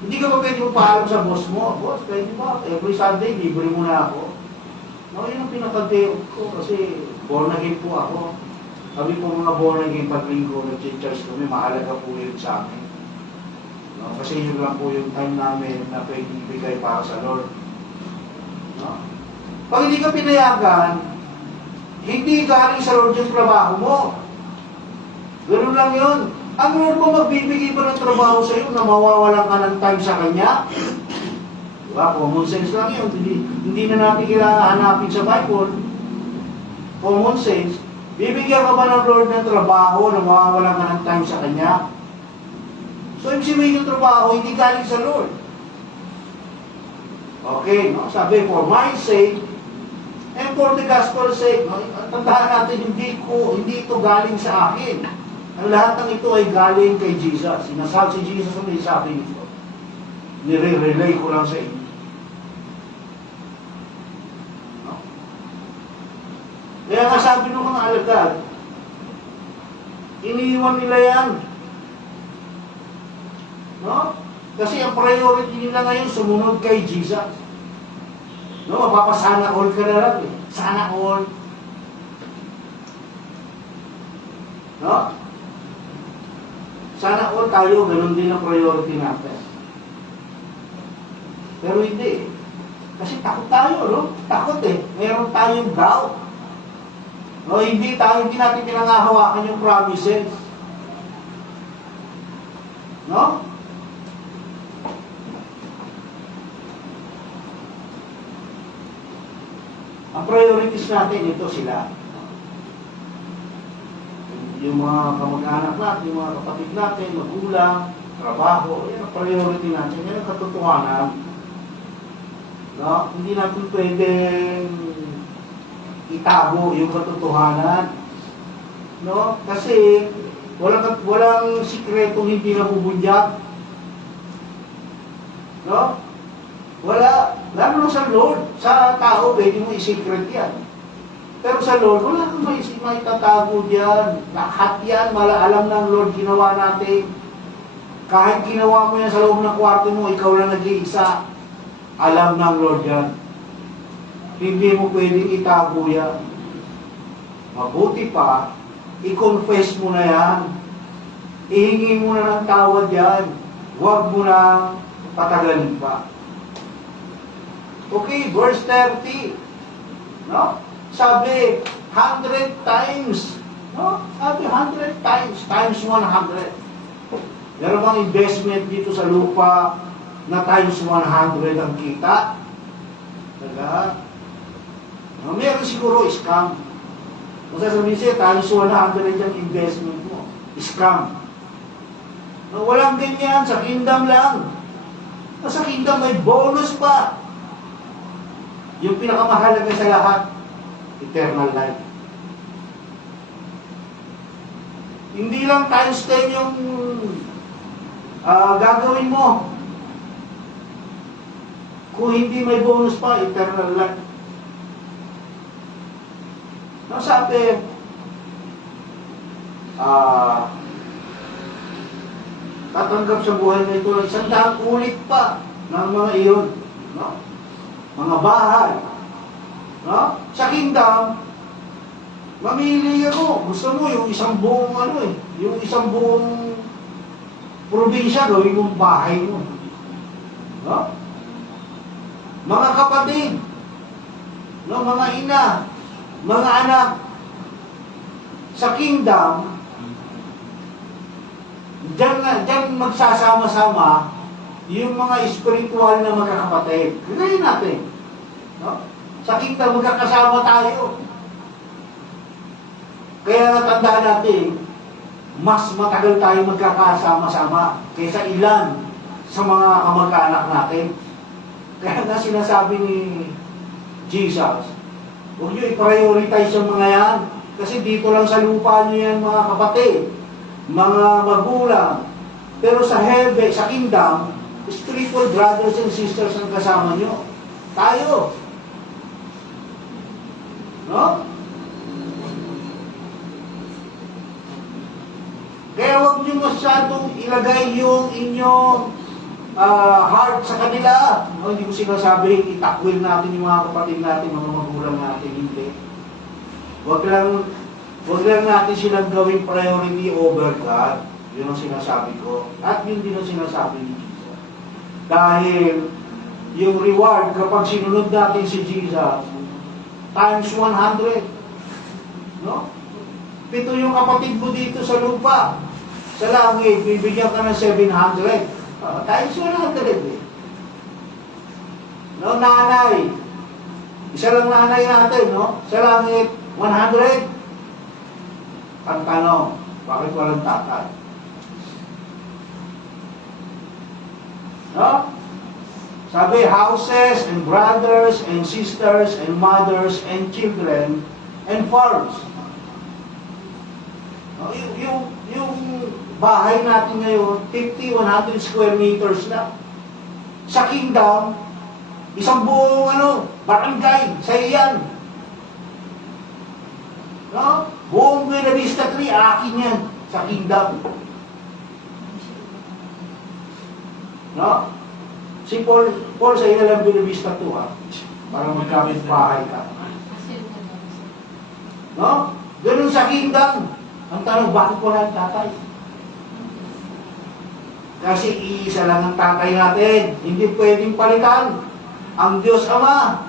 Hindi ka pa pwede mo paalam sa boss mo. Boss, pwede ba? Every Sunday, libre mo na ako. No, yun ang pinaka-day ko kasi born again po ako. Kami po mga born again pag linggo nag-church kami, mahalaga po yun sa amin. No, kasi yun lang po yung time namin na pwede ibigay para sa Lord. No? Pag hindi ka pinayagan, hindi galing sa Lord yung trabaho mo. Ganun lang yun. Ang Lord mo magbibigay pa ng trabaho sa iyo na mawawalan ka ng time sa Kanya? Diba? Common sense lang yun. Hindi na natin kailangan hanapin sa Bible. Common sense. Bibigyan ka ba ng Lord ng trabaho na mawawalan ka ng time sa Kanya? So, ibig sabihin yung trabaho, hindi galing sa Lord. Okay, no? Sabi, for my sake, and for the gospel's sake, no? Tandaan natin, hindi ito galing sa akin. Ang lahat ng ito ay galing kay Jesus. Sinasal si Jesus ang may sabi nito. Nire-relay ko lang sa inyo. No? Kaya nga sabi ng mga alagad, iniiwan nila yan. No? Kasi ang priority nila ngayon, sumunod kay Jesus. No? Mapapasana all ka na lang eh. Sana all. No? Sana all tayo, ganun din ang priority natin. Pero hindi. Kasi takot tayo, no? Takot eh. Meron tayong doubt. No, hindi natin pinangahawakan yung promises. No? Ang priorities natin, ito sila. Yung mga kamag-anak natin, yung mga kapatid natin, magulang, trabaho, yan ang priority natin. Yan ang katotohanan. No? Hindi natin pwedeng itago yung katotohanan. No? Kasi walang sikretong hindi nabubunyag. No? Wala. Lalo na sa Lord. Sa tao, pwede mo i-secret yan. Pero sa Lord, wala kang maitatago diyan. Lahat yan, alam ng Lord, ginawa natin. Kahit ginawa mo yan sa loob ng kwarto mo, ikaw lang nag-iisa. Alam ng Lord yan. Hindi mo pwedeng itago yan. Mabuti pa, i-confess mo na yan. Ihingi mo na ng tawad yan. Huwag mo na patagalin pa. Okay, verse 30. No? Sabi, 100 times. No? Sabi, 100 times. Times 100. Meron bang investment dito sa lupa na times 100 ang kita? Wala. No, meron siguro scam. Kung sasabihin siya, times 100 ang investment mo. Scam. No, walang ganyan. Sa kingdom lang. Sa kingdom may bonus pa. Yung pinakamahalaga sa lahat, eternal life. Hindi lang times 10 yung gagawin mo. Kung hindi may bonus pa, eternal life. Sabi, tatanggap sa buhay na ito 100 ulit pa ng mga iyon. No? Mga bahay. No? Sa kingdom, mamili ako. Gusto mo yung isang buong yung isang buong probinsya, gawin mong bahay mo. No? Mga kapatid, no, mga ina, mga anak, sa kingdom, diyan magsasama-sama yung mga spiritual na magkakapatid. Ganayin natin. No? Sa kingdom, magkakasama tayo. Kaya tandaan natin, mas matagal tayo magkakasama-sama kaysa ilan sa mga kamag-anak natin. Kaya nga sinasabi ni Jesus, huwag nyo i-prioritize yung mga yan. Kasi dito lang sa lupa nyo yan, mga kapatid, mga magulang. Pero sa heaven, sa kingdom, spiritual brothers and sisters ang kasama nyo. Tayo. No? Kaya huwag nyo masyadong ilagay yung inyong heart sa kanila. No, hindi ko sinasabing itakwil natin yung mga kapatid natin, mga magulang natin, hindi. Huwag lang natin silang gawing priority over God. Yun ang sinasabi ko. At yun din ang sinasabi ni Jesus. Dahil yung reward kapag sinunod natin si Jesus, times 100. No? 7 yung kapatid mo dito sa lupa. Sa langit, bibigyan ka ng 700. Times 100 eh. No, nanay. Isa lang nanay natin, no? Sa langit, 100. Ang tanong, bakit walang tatay? No? Sabi, houses and brothers and sisters and mothers and children and farms. No, yung bahay natin ngayon, 50, 100 square meters na. Sa kingdom, isang buong barangay, sa iyan. No? Buong Buena Vista Tree, akin yan, sa kingdom. No? Si Paul sa iyo lang Buena Vista 2, ha? Para magkapit bahay ka. No? Ganun sa kingdom. Ang tanong, bakit wala ang tatay? Kasi iisa lang ang tatay natin. Hindi pwedeng palitan. Ang Diyos Ama.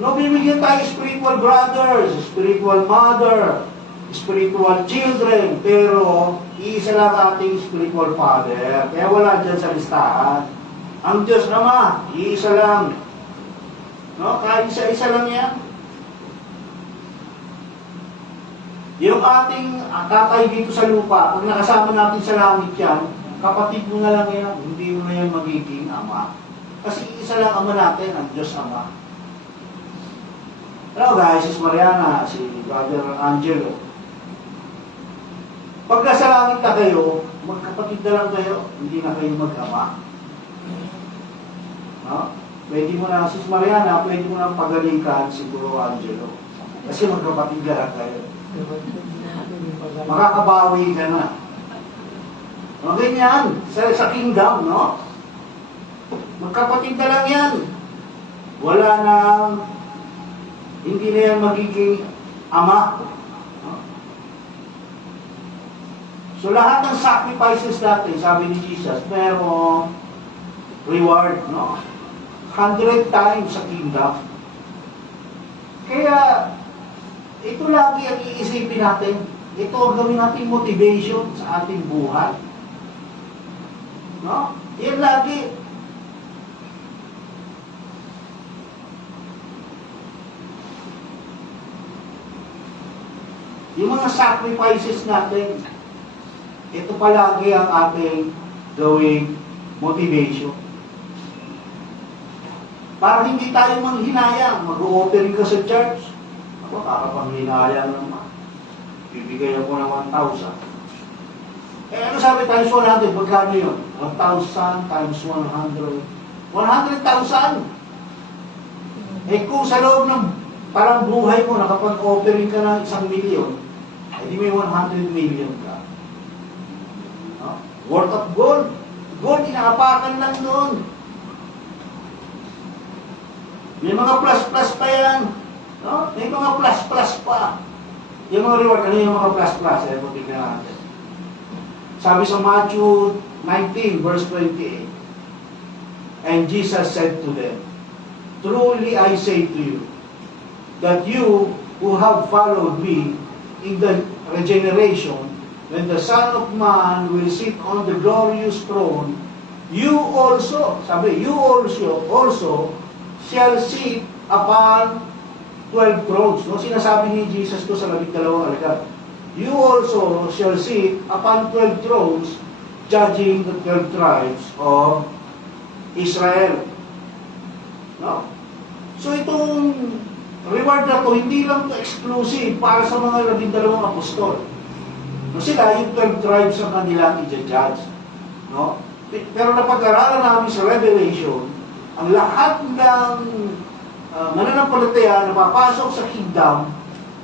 No, bibigyan tayo spiritual brothers, spiritual mother, spiritual children, pero iisa lang ating spiritual father. Kaya wala dyan sa listahan. Ang Diyos Ama, iisa lang. No, kahit isa-isa lang yan. Yung ating tatay dito sa lupa, pag nakasama natin sa langit yan, kapatid mo na lang yan, hindi mo na yan magiging ama. Kasi isa lang ama natin, ang Diyos Ama. Hello guys, si Mariana, si Brother Angelo. Pag nasa langit na kayo, magkapatid na lang kayo, hindi na kayo mag-ama. No? Pwede mo na, si Mariana, pwede mo na pagalikan si Guru Angelo. Kasi magkapatid na lang kayo. Makakabawi ka na. O ganyan, sa kingdom, no? Magkapatid na lang yan. Wala nang, hindi na yan magiging ama. So lahat ng sacrifices natin, sabi ni Jesus, merong reward, no? 100 times sa kingdom. Kaya, ito lagi ang iisipin natin. Ito ang gawin natin motivation sa ating buhay. No? Yan lagi. Yung mga sacrifices natin, ito palagi ang ating gawing motivation. Para hindi tayo manghinayang, mag-o-offering ka sa church. Ako, kakapanghinayang naman. Bibigay ako ng 1,000. Eh, ano sabi times 100? Magkano yun? 1,000 times 100. 100,000! Eh, kung sa loob ng parang buhay mo, nakapag-offering ka ng 1,000,000, eh, di may 100 million ka. No? Worth of gold. Gold, inaapakan lang noon. May mga plus-plus pa yan. No? May mga plus-plus pa. Yung mga reward, ano yung mga plus-plus? Eh, tingnan natin. Sabi sa Matthew 19, verse 28, and Jesus said to them, truly I say to you, that you who have followed me in the regeneration, when the Son of Man will sit on the glorious throne, you also, sabi, you also shall sit upon 12 thrones. No? Sinasabi ni Jesus to sa 12 alagad. You also shall sit upon 12 thrones, judging the 12 tribes of Israel. No? So itong reward na to, hindi lang to exclusive para sa mga 12 apostol. No, sila, yung 12 tribes ang kanilang i-judge. No? Pero napag-aralan namin sa Revelation, ang lahat ng mananampalataya na papasok sa kingdom,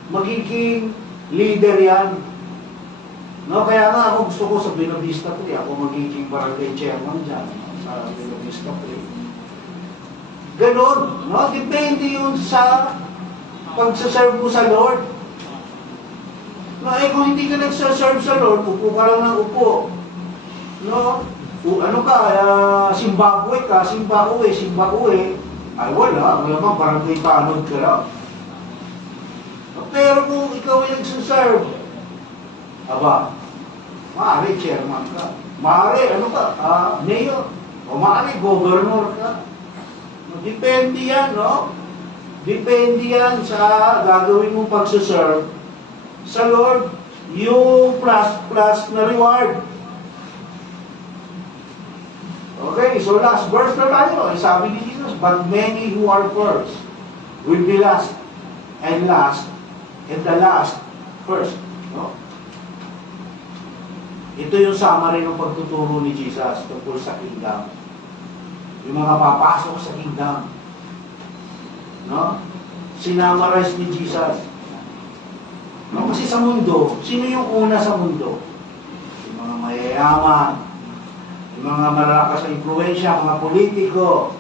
magiging leader yan. No, kaya nga ako gusto ko sa Buena Vista Pre, ako magiging barangay chairman dyan sa Buena Vista Pre. Ganon, no? Depende yun sa pagsaserve mo sa Lord. No, eh kung hindi ka nagsaserve sa Lord, upo ka lang ng upo. No? Ano ka, Zimbabwe, ay wala, malamang barangay tanod ka lang. Pero kung ikaw ay nagsaserve, aba, maaari chairman ka, maaari ano ka, mayor, o maaari governor ka. Depende yan, no? Depende yan sa gagawin mong pagsaserve sa Lord, yung plus na reward. Okay, so last verse na tayo. Sabi ni Jesus, but many who are first will be last, and the last first. No? Ito yung summary ng pagtuturo ni Jesus tungkol sa kingdom. Yung mga papasok sa kingdom. No? Sinamarize ni Jesus. No? Kasi sa mundo, sino yung una sa mundo? Yung mga mayayaman, yung mga malalakas na impluensya, mga politiko,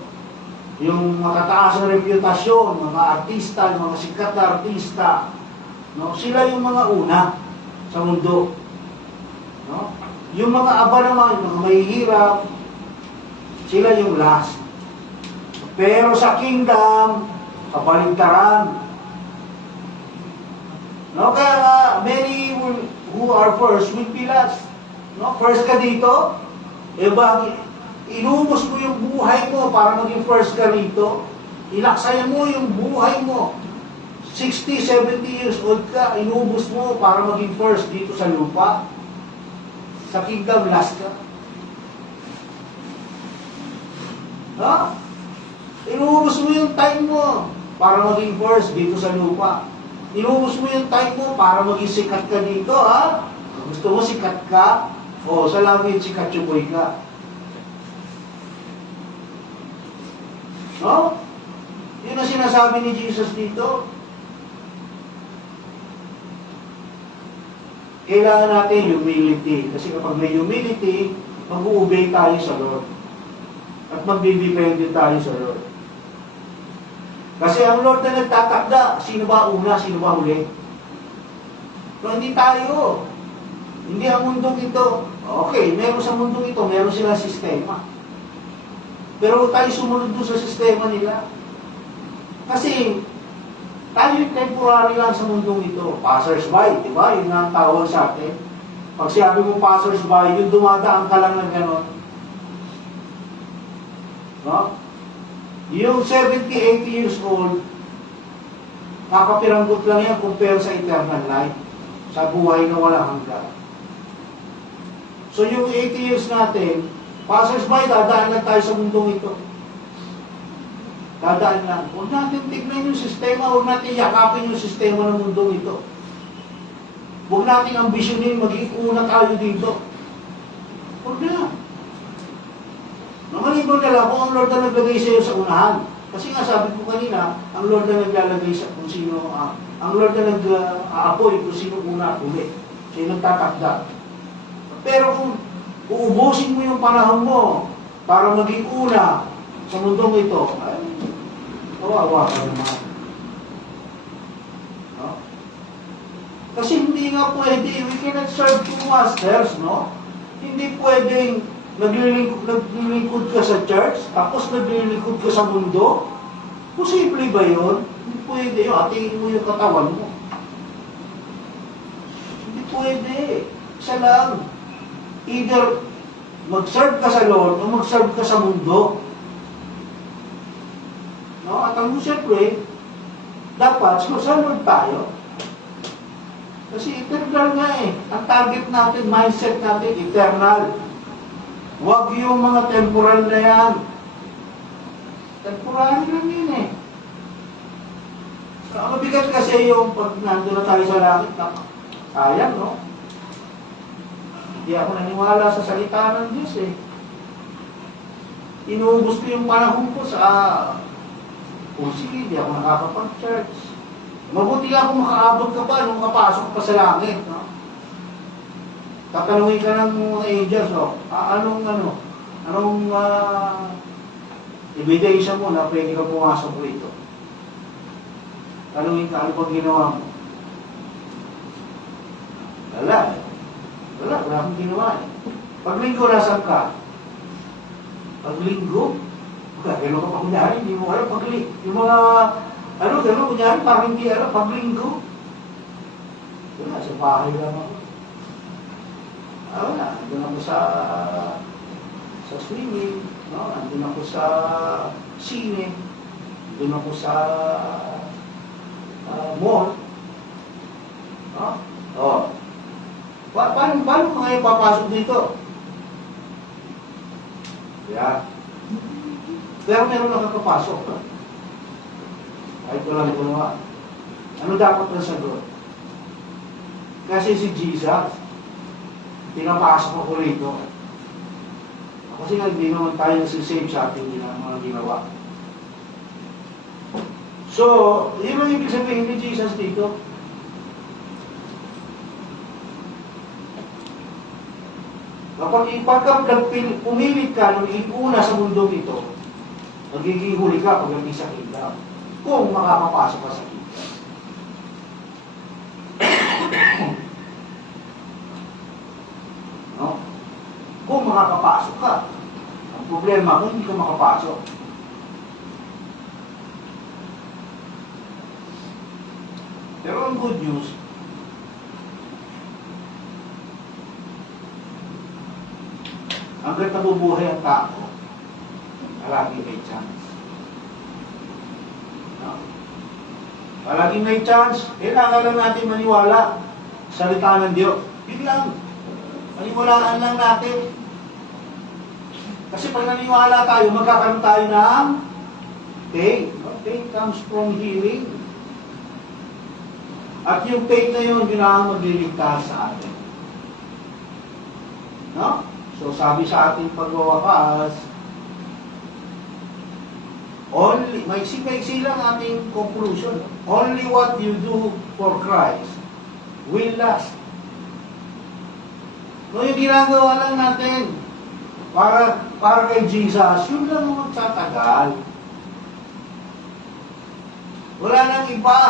yung makataas na reputasyon, mga artista, yung mga sikat na artista, no? Sila yung mga una sa mundo. No? Yung mga aba naman, yung mga mahihirap, sila yung last. Pero sa kingdom, kabaligtaran. No? Kaya many who are first will be last. No? First ka dito, eh bakit? Inubos mo yung buhay mo para maging first ka rito. Inaksayan mo yung buhay mo. 60, 70 years old ka, inubos mo para maging first dito sa lupa. Sa kingdom, last ka. Ha? Inubos mo yung time mo para maging first dito sa lupa. Inubos mo yung time mo para maging sikat ka dito, ha? Gusto mo sikat ka? O, sa langit sikat chukoy ka. No? Yun ang sinasabi ni Jesus dito. Kailangan natin humility. Kasi kapag may humility, mag-u-obey tayo sa Lord. At magdidepende tayo sa Lord. Kasi ang Lord na nagtatakda, sino ba una, sino ba huli? Pero hindi tayo. Hindi ang mundong ito. Okay, meron sa mundong ito, meron silang sistema. Pero tayo sumunod doon sa sistema nila. Kasi, tayo temporary lang sa mundong ito. Passers-by, di ba? Yun ang tawag sa atin. Pag sabi mo passers-by, yung dumadaan ka lang ng gano'n. No? Yung 70, 80 years old, kakapiranggot lang yan compare sa eternal life. Sa buhay na walang hanggan. So yung 80 years natin, passers-by, dadaan lang tayo sa mundong ito. Dadaan lang. Huwag natin tignan yung sistema, huwag natin yakapin yung sistema ng mundong ito. Huwag natin ambisyonin, maging una tayo dito. Huwag na. Namalibang na lang kung ang Lord na naglagay sa iyo sa unahan. Kasi nga sabi ko kanina, ang Lord na naglalagay sa kung sino, ang Lord na nag-aapoy kung sino una at huli. Sino nagtatakda. Pero kung uubusin mo yung panahon mo para maging una sa mundong ito, ay, kawawa ka naman. No? Kasi hindi nga pwede, we cannot serve two masters, no? Hindi pwedeng naglilingkod ka sa church, tapos naglilingkod ka sa mundo. Posible ba yun? Hindi pwede yun. Atingin mo yung katawan mo. Hindi pwede. Isa lang. Either mag-serve ka sa Lord o mag-serve ka sa mundo. No? At ang siyempre, dapat sa Lord tayo. Kasi eternal nga eh. Ang target natin, mindset natin, eternal. Huwag yung mga temporal na yan. Temporal lang yun eh. So, ang mabigat kasi yung pag nandun na tayo sa langit, sayang, no? Hindi ako naniwala sa salita ng Diyos eh. Inuubos ko yung panahon ko sa sige, hindi ako nakakapag-church. Mabuti ako makaabot ka pa nung kapasok ka pa sa langit, no? Tatanungin ka ng mga angels, no? Anong ebidensya mo na pwede ka pumasok rito? Tanungin ka, ano pag ginawa mo? Wala akong ginawa eh. Paglinggo, nasan ka? Paglinggo? Gano'n ka pa kunyari, hindi mo alam paglinggo. Yung mga, gano'n kunyari, parang hindi alam, paglinggo. Wala, sa bahay lang ako. Wala, andun ako sa swimming, no? Andun ako sa sine, andun ako sa mall. No? Oh. Paano ka ngayon papasok dito? Yeah. Pero meron nakakapasok. Kahit walang gumawa. Ano dapat na sagot? Kasi si Jesus, pinapasok ako rito. Kasi nga, hindi naman tayo nasisave sa ating mga ginawa. So, yun ang ibig sabihin ni Jesus dito. Kapag pumilit ka nung iuna sa mundo dito, magiging huli ka pagdating sa kingdom. Kung makakapasok ka sa kingdom. No? Kung makakapasok ka. Ang problema, kung hindi ka makapasok. Pero ang good news, hanggang nabubuhay ang tao, palaging may chance. No? Palaging may chance, kailangan lang natin maniwala sa salita ng Diyos. Yun lang. Paniwalaan lang natin. Kasi pag naniwala tayo, magkakaroon tayo ng faith. Faith comes from hearing. At yung faith na yun, yun ang magliligtas sa atin. No? So sabi sa ating pagwawakas, maiksi lang ating conclusion. Only what you do for Christ will last. No, yung ginagawa lang natin para kay Jesus, yun lang ang magtatagal. walang iba.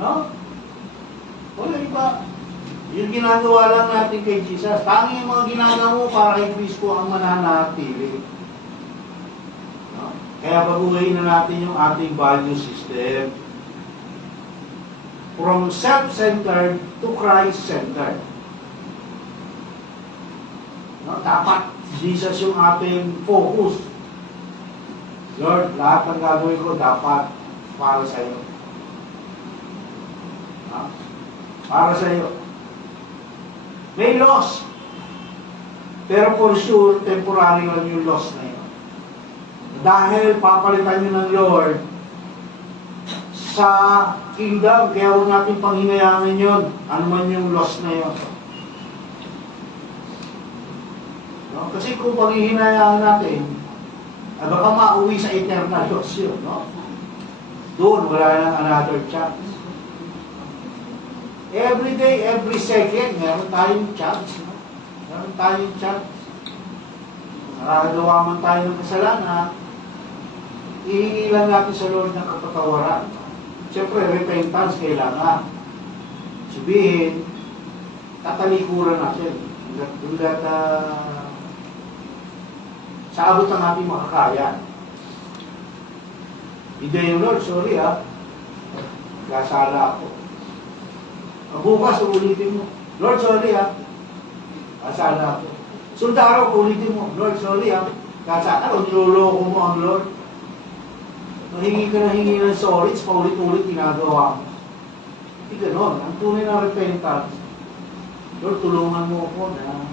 No? Walang iba. Yung ginagawa lang natin kay Jesus. Tanging yung mga ginagawa mo para kay Kristo ang mananatili. No? Kaya baguhin na natin yung ating value system. From self-centered to Christ-centered. No? Dapat Jesus yung ating focus. Lord, lahat ng gagawin ko dapat para sa iyo. No? Para sa iyo. May loss. Pero for sure, temporary lang yung loss na yun. Dahil papalitan nyo ng Lord sa kingdom, kaya huwag natin panghinayangin yun. Ano man yung loss na yun. No? Kasi kung panghihinayangin natin, baka mauwi sa eternal loss yun. No? Doon, wala nang another chance. Every day, every second, meron tayong chance. No? Meron tayong chance. Nakakagawa man tayo ng kasalanan, ihingi lang natin sa Lord ng kapatawaran. Siyempre, repentance kailangan. Sabihin, tatalikuran natin. Hanggat sa abot ng ating makakaya. Hindi yung Lord, sorry kasala ako. Bukas, ulitin mo. Lord, sorry kasala ako. Sundaro, ulitin mo. Lord, sorry kasala ako. Niloloko mo ang Lord. Mahingi ka na hingi ng sorry, paulit-ulit ginagawa mo. Hindi ganon. Ang tunay na repentance, Lord, tulungan mo ako na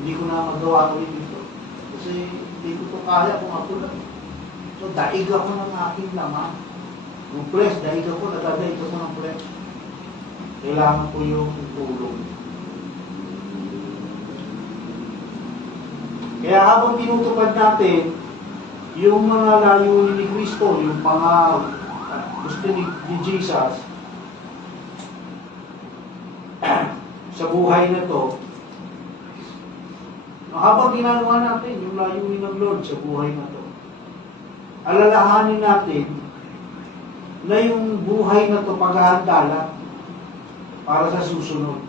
hindi ko na magawa ulit dito. Kasi hindi ko ito kaya kung ako lang. So, daig ako ng aking laman. Yung flesh, daig ako, nadadaig ako ng flesh. Kailangan ko yung tulong. Kaya habang tinutupad natin, yung mga layunin ni Kristo, yung mga gusto ni Jesus, sa buhay na to, habang ginagawa natin yung layunin ng Lord sa buhay na to, alalahanin natin na yung buhay na to paghahanda lang para sa susunod.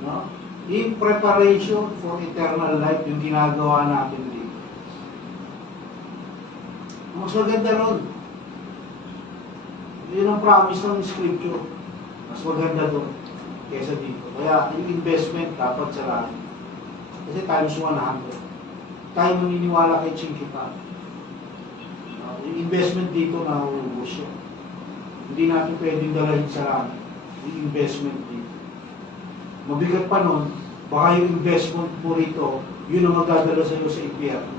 No? In preparation for eternal life, yung ginagawa natin dito. Mas maganda ron. Yun ang promise ng scripture. Mas maganda doon kaysa dito. Kaya yung investment dapat sa langit. Kasi times 100. Tayo maniniwala kay Chinkitan. Yung investment dito na uubos yun. Hindi natin pwedeng dalahin sa langit. Yung investment dito. Mabigat pa nun, baka yung investment mo rito, yun ang magdadala sa iyo sa impyerno.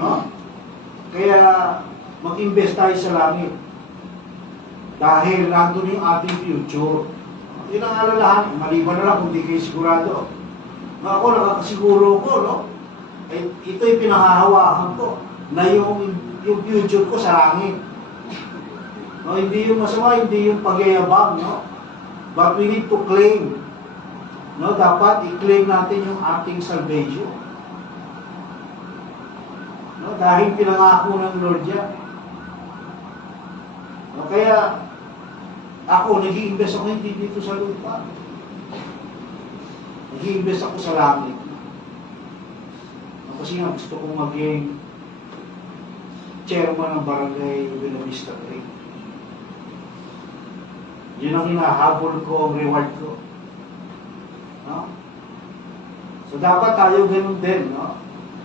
No? Kaya mag-invest tayo sa langit. Dahil nandun yung ating future. Yun ang alalahan. Maliban na lang kung di kayo sigurado. Ako, nakakasiguro ko, no? Ito yung pinahahawakan ko na yung future ko sa langit. No, hindi yung masama, hindi yung pagyayabang, no? But we need to claim. No, dapat i-claim natin yung ating salvation. No, dahil pinangako ng Lord yan. No, kaya ako, nag-i-invest ako hindi dito sa lupa. Nag-i-invest ako sa langit. No, kasi nga gusto kong maging chairman ng barangay Buena Vista Creek. Yun ang hinahabol ko, ang reward ko. No? So dapat tayo ganun din, no?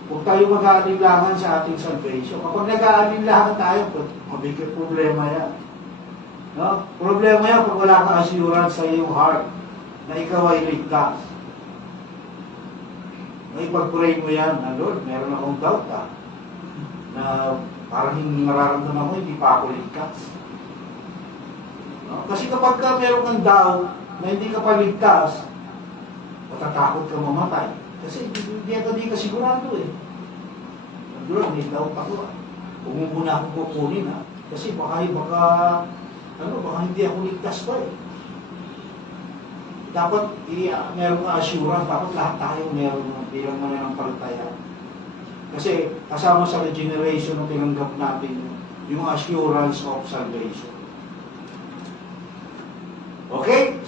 Huwag tayo mag-aalinlangan sa ating salvation. Kapag nag-aalinlangan tayo, mabigat problema yan. No? Problema yan pag wala kang assurance sa iyong heart na ikaw ay ligtas. May pag-pray mo yan, na Lord, meron akong doubt na parang hindi nararamdaman ko, hindi pa ako ligtas. No? Kasi kapag meron kang doubt na hindi ka pa ligtas, matatakot ka mamatay. Kasi hindi ka sigurado eh. Lord, may doubt ako Huwag mo muna akong kukunin Kasi baka hindi ako ligtas pa eh. Dapat meron ka assurance, dapat lahat tayo meron bilang mananampalataya. Kasi kasama sa regeneration na tinanggap natin yung assurance of salvation. Okay?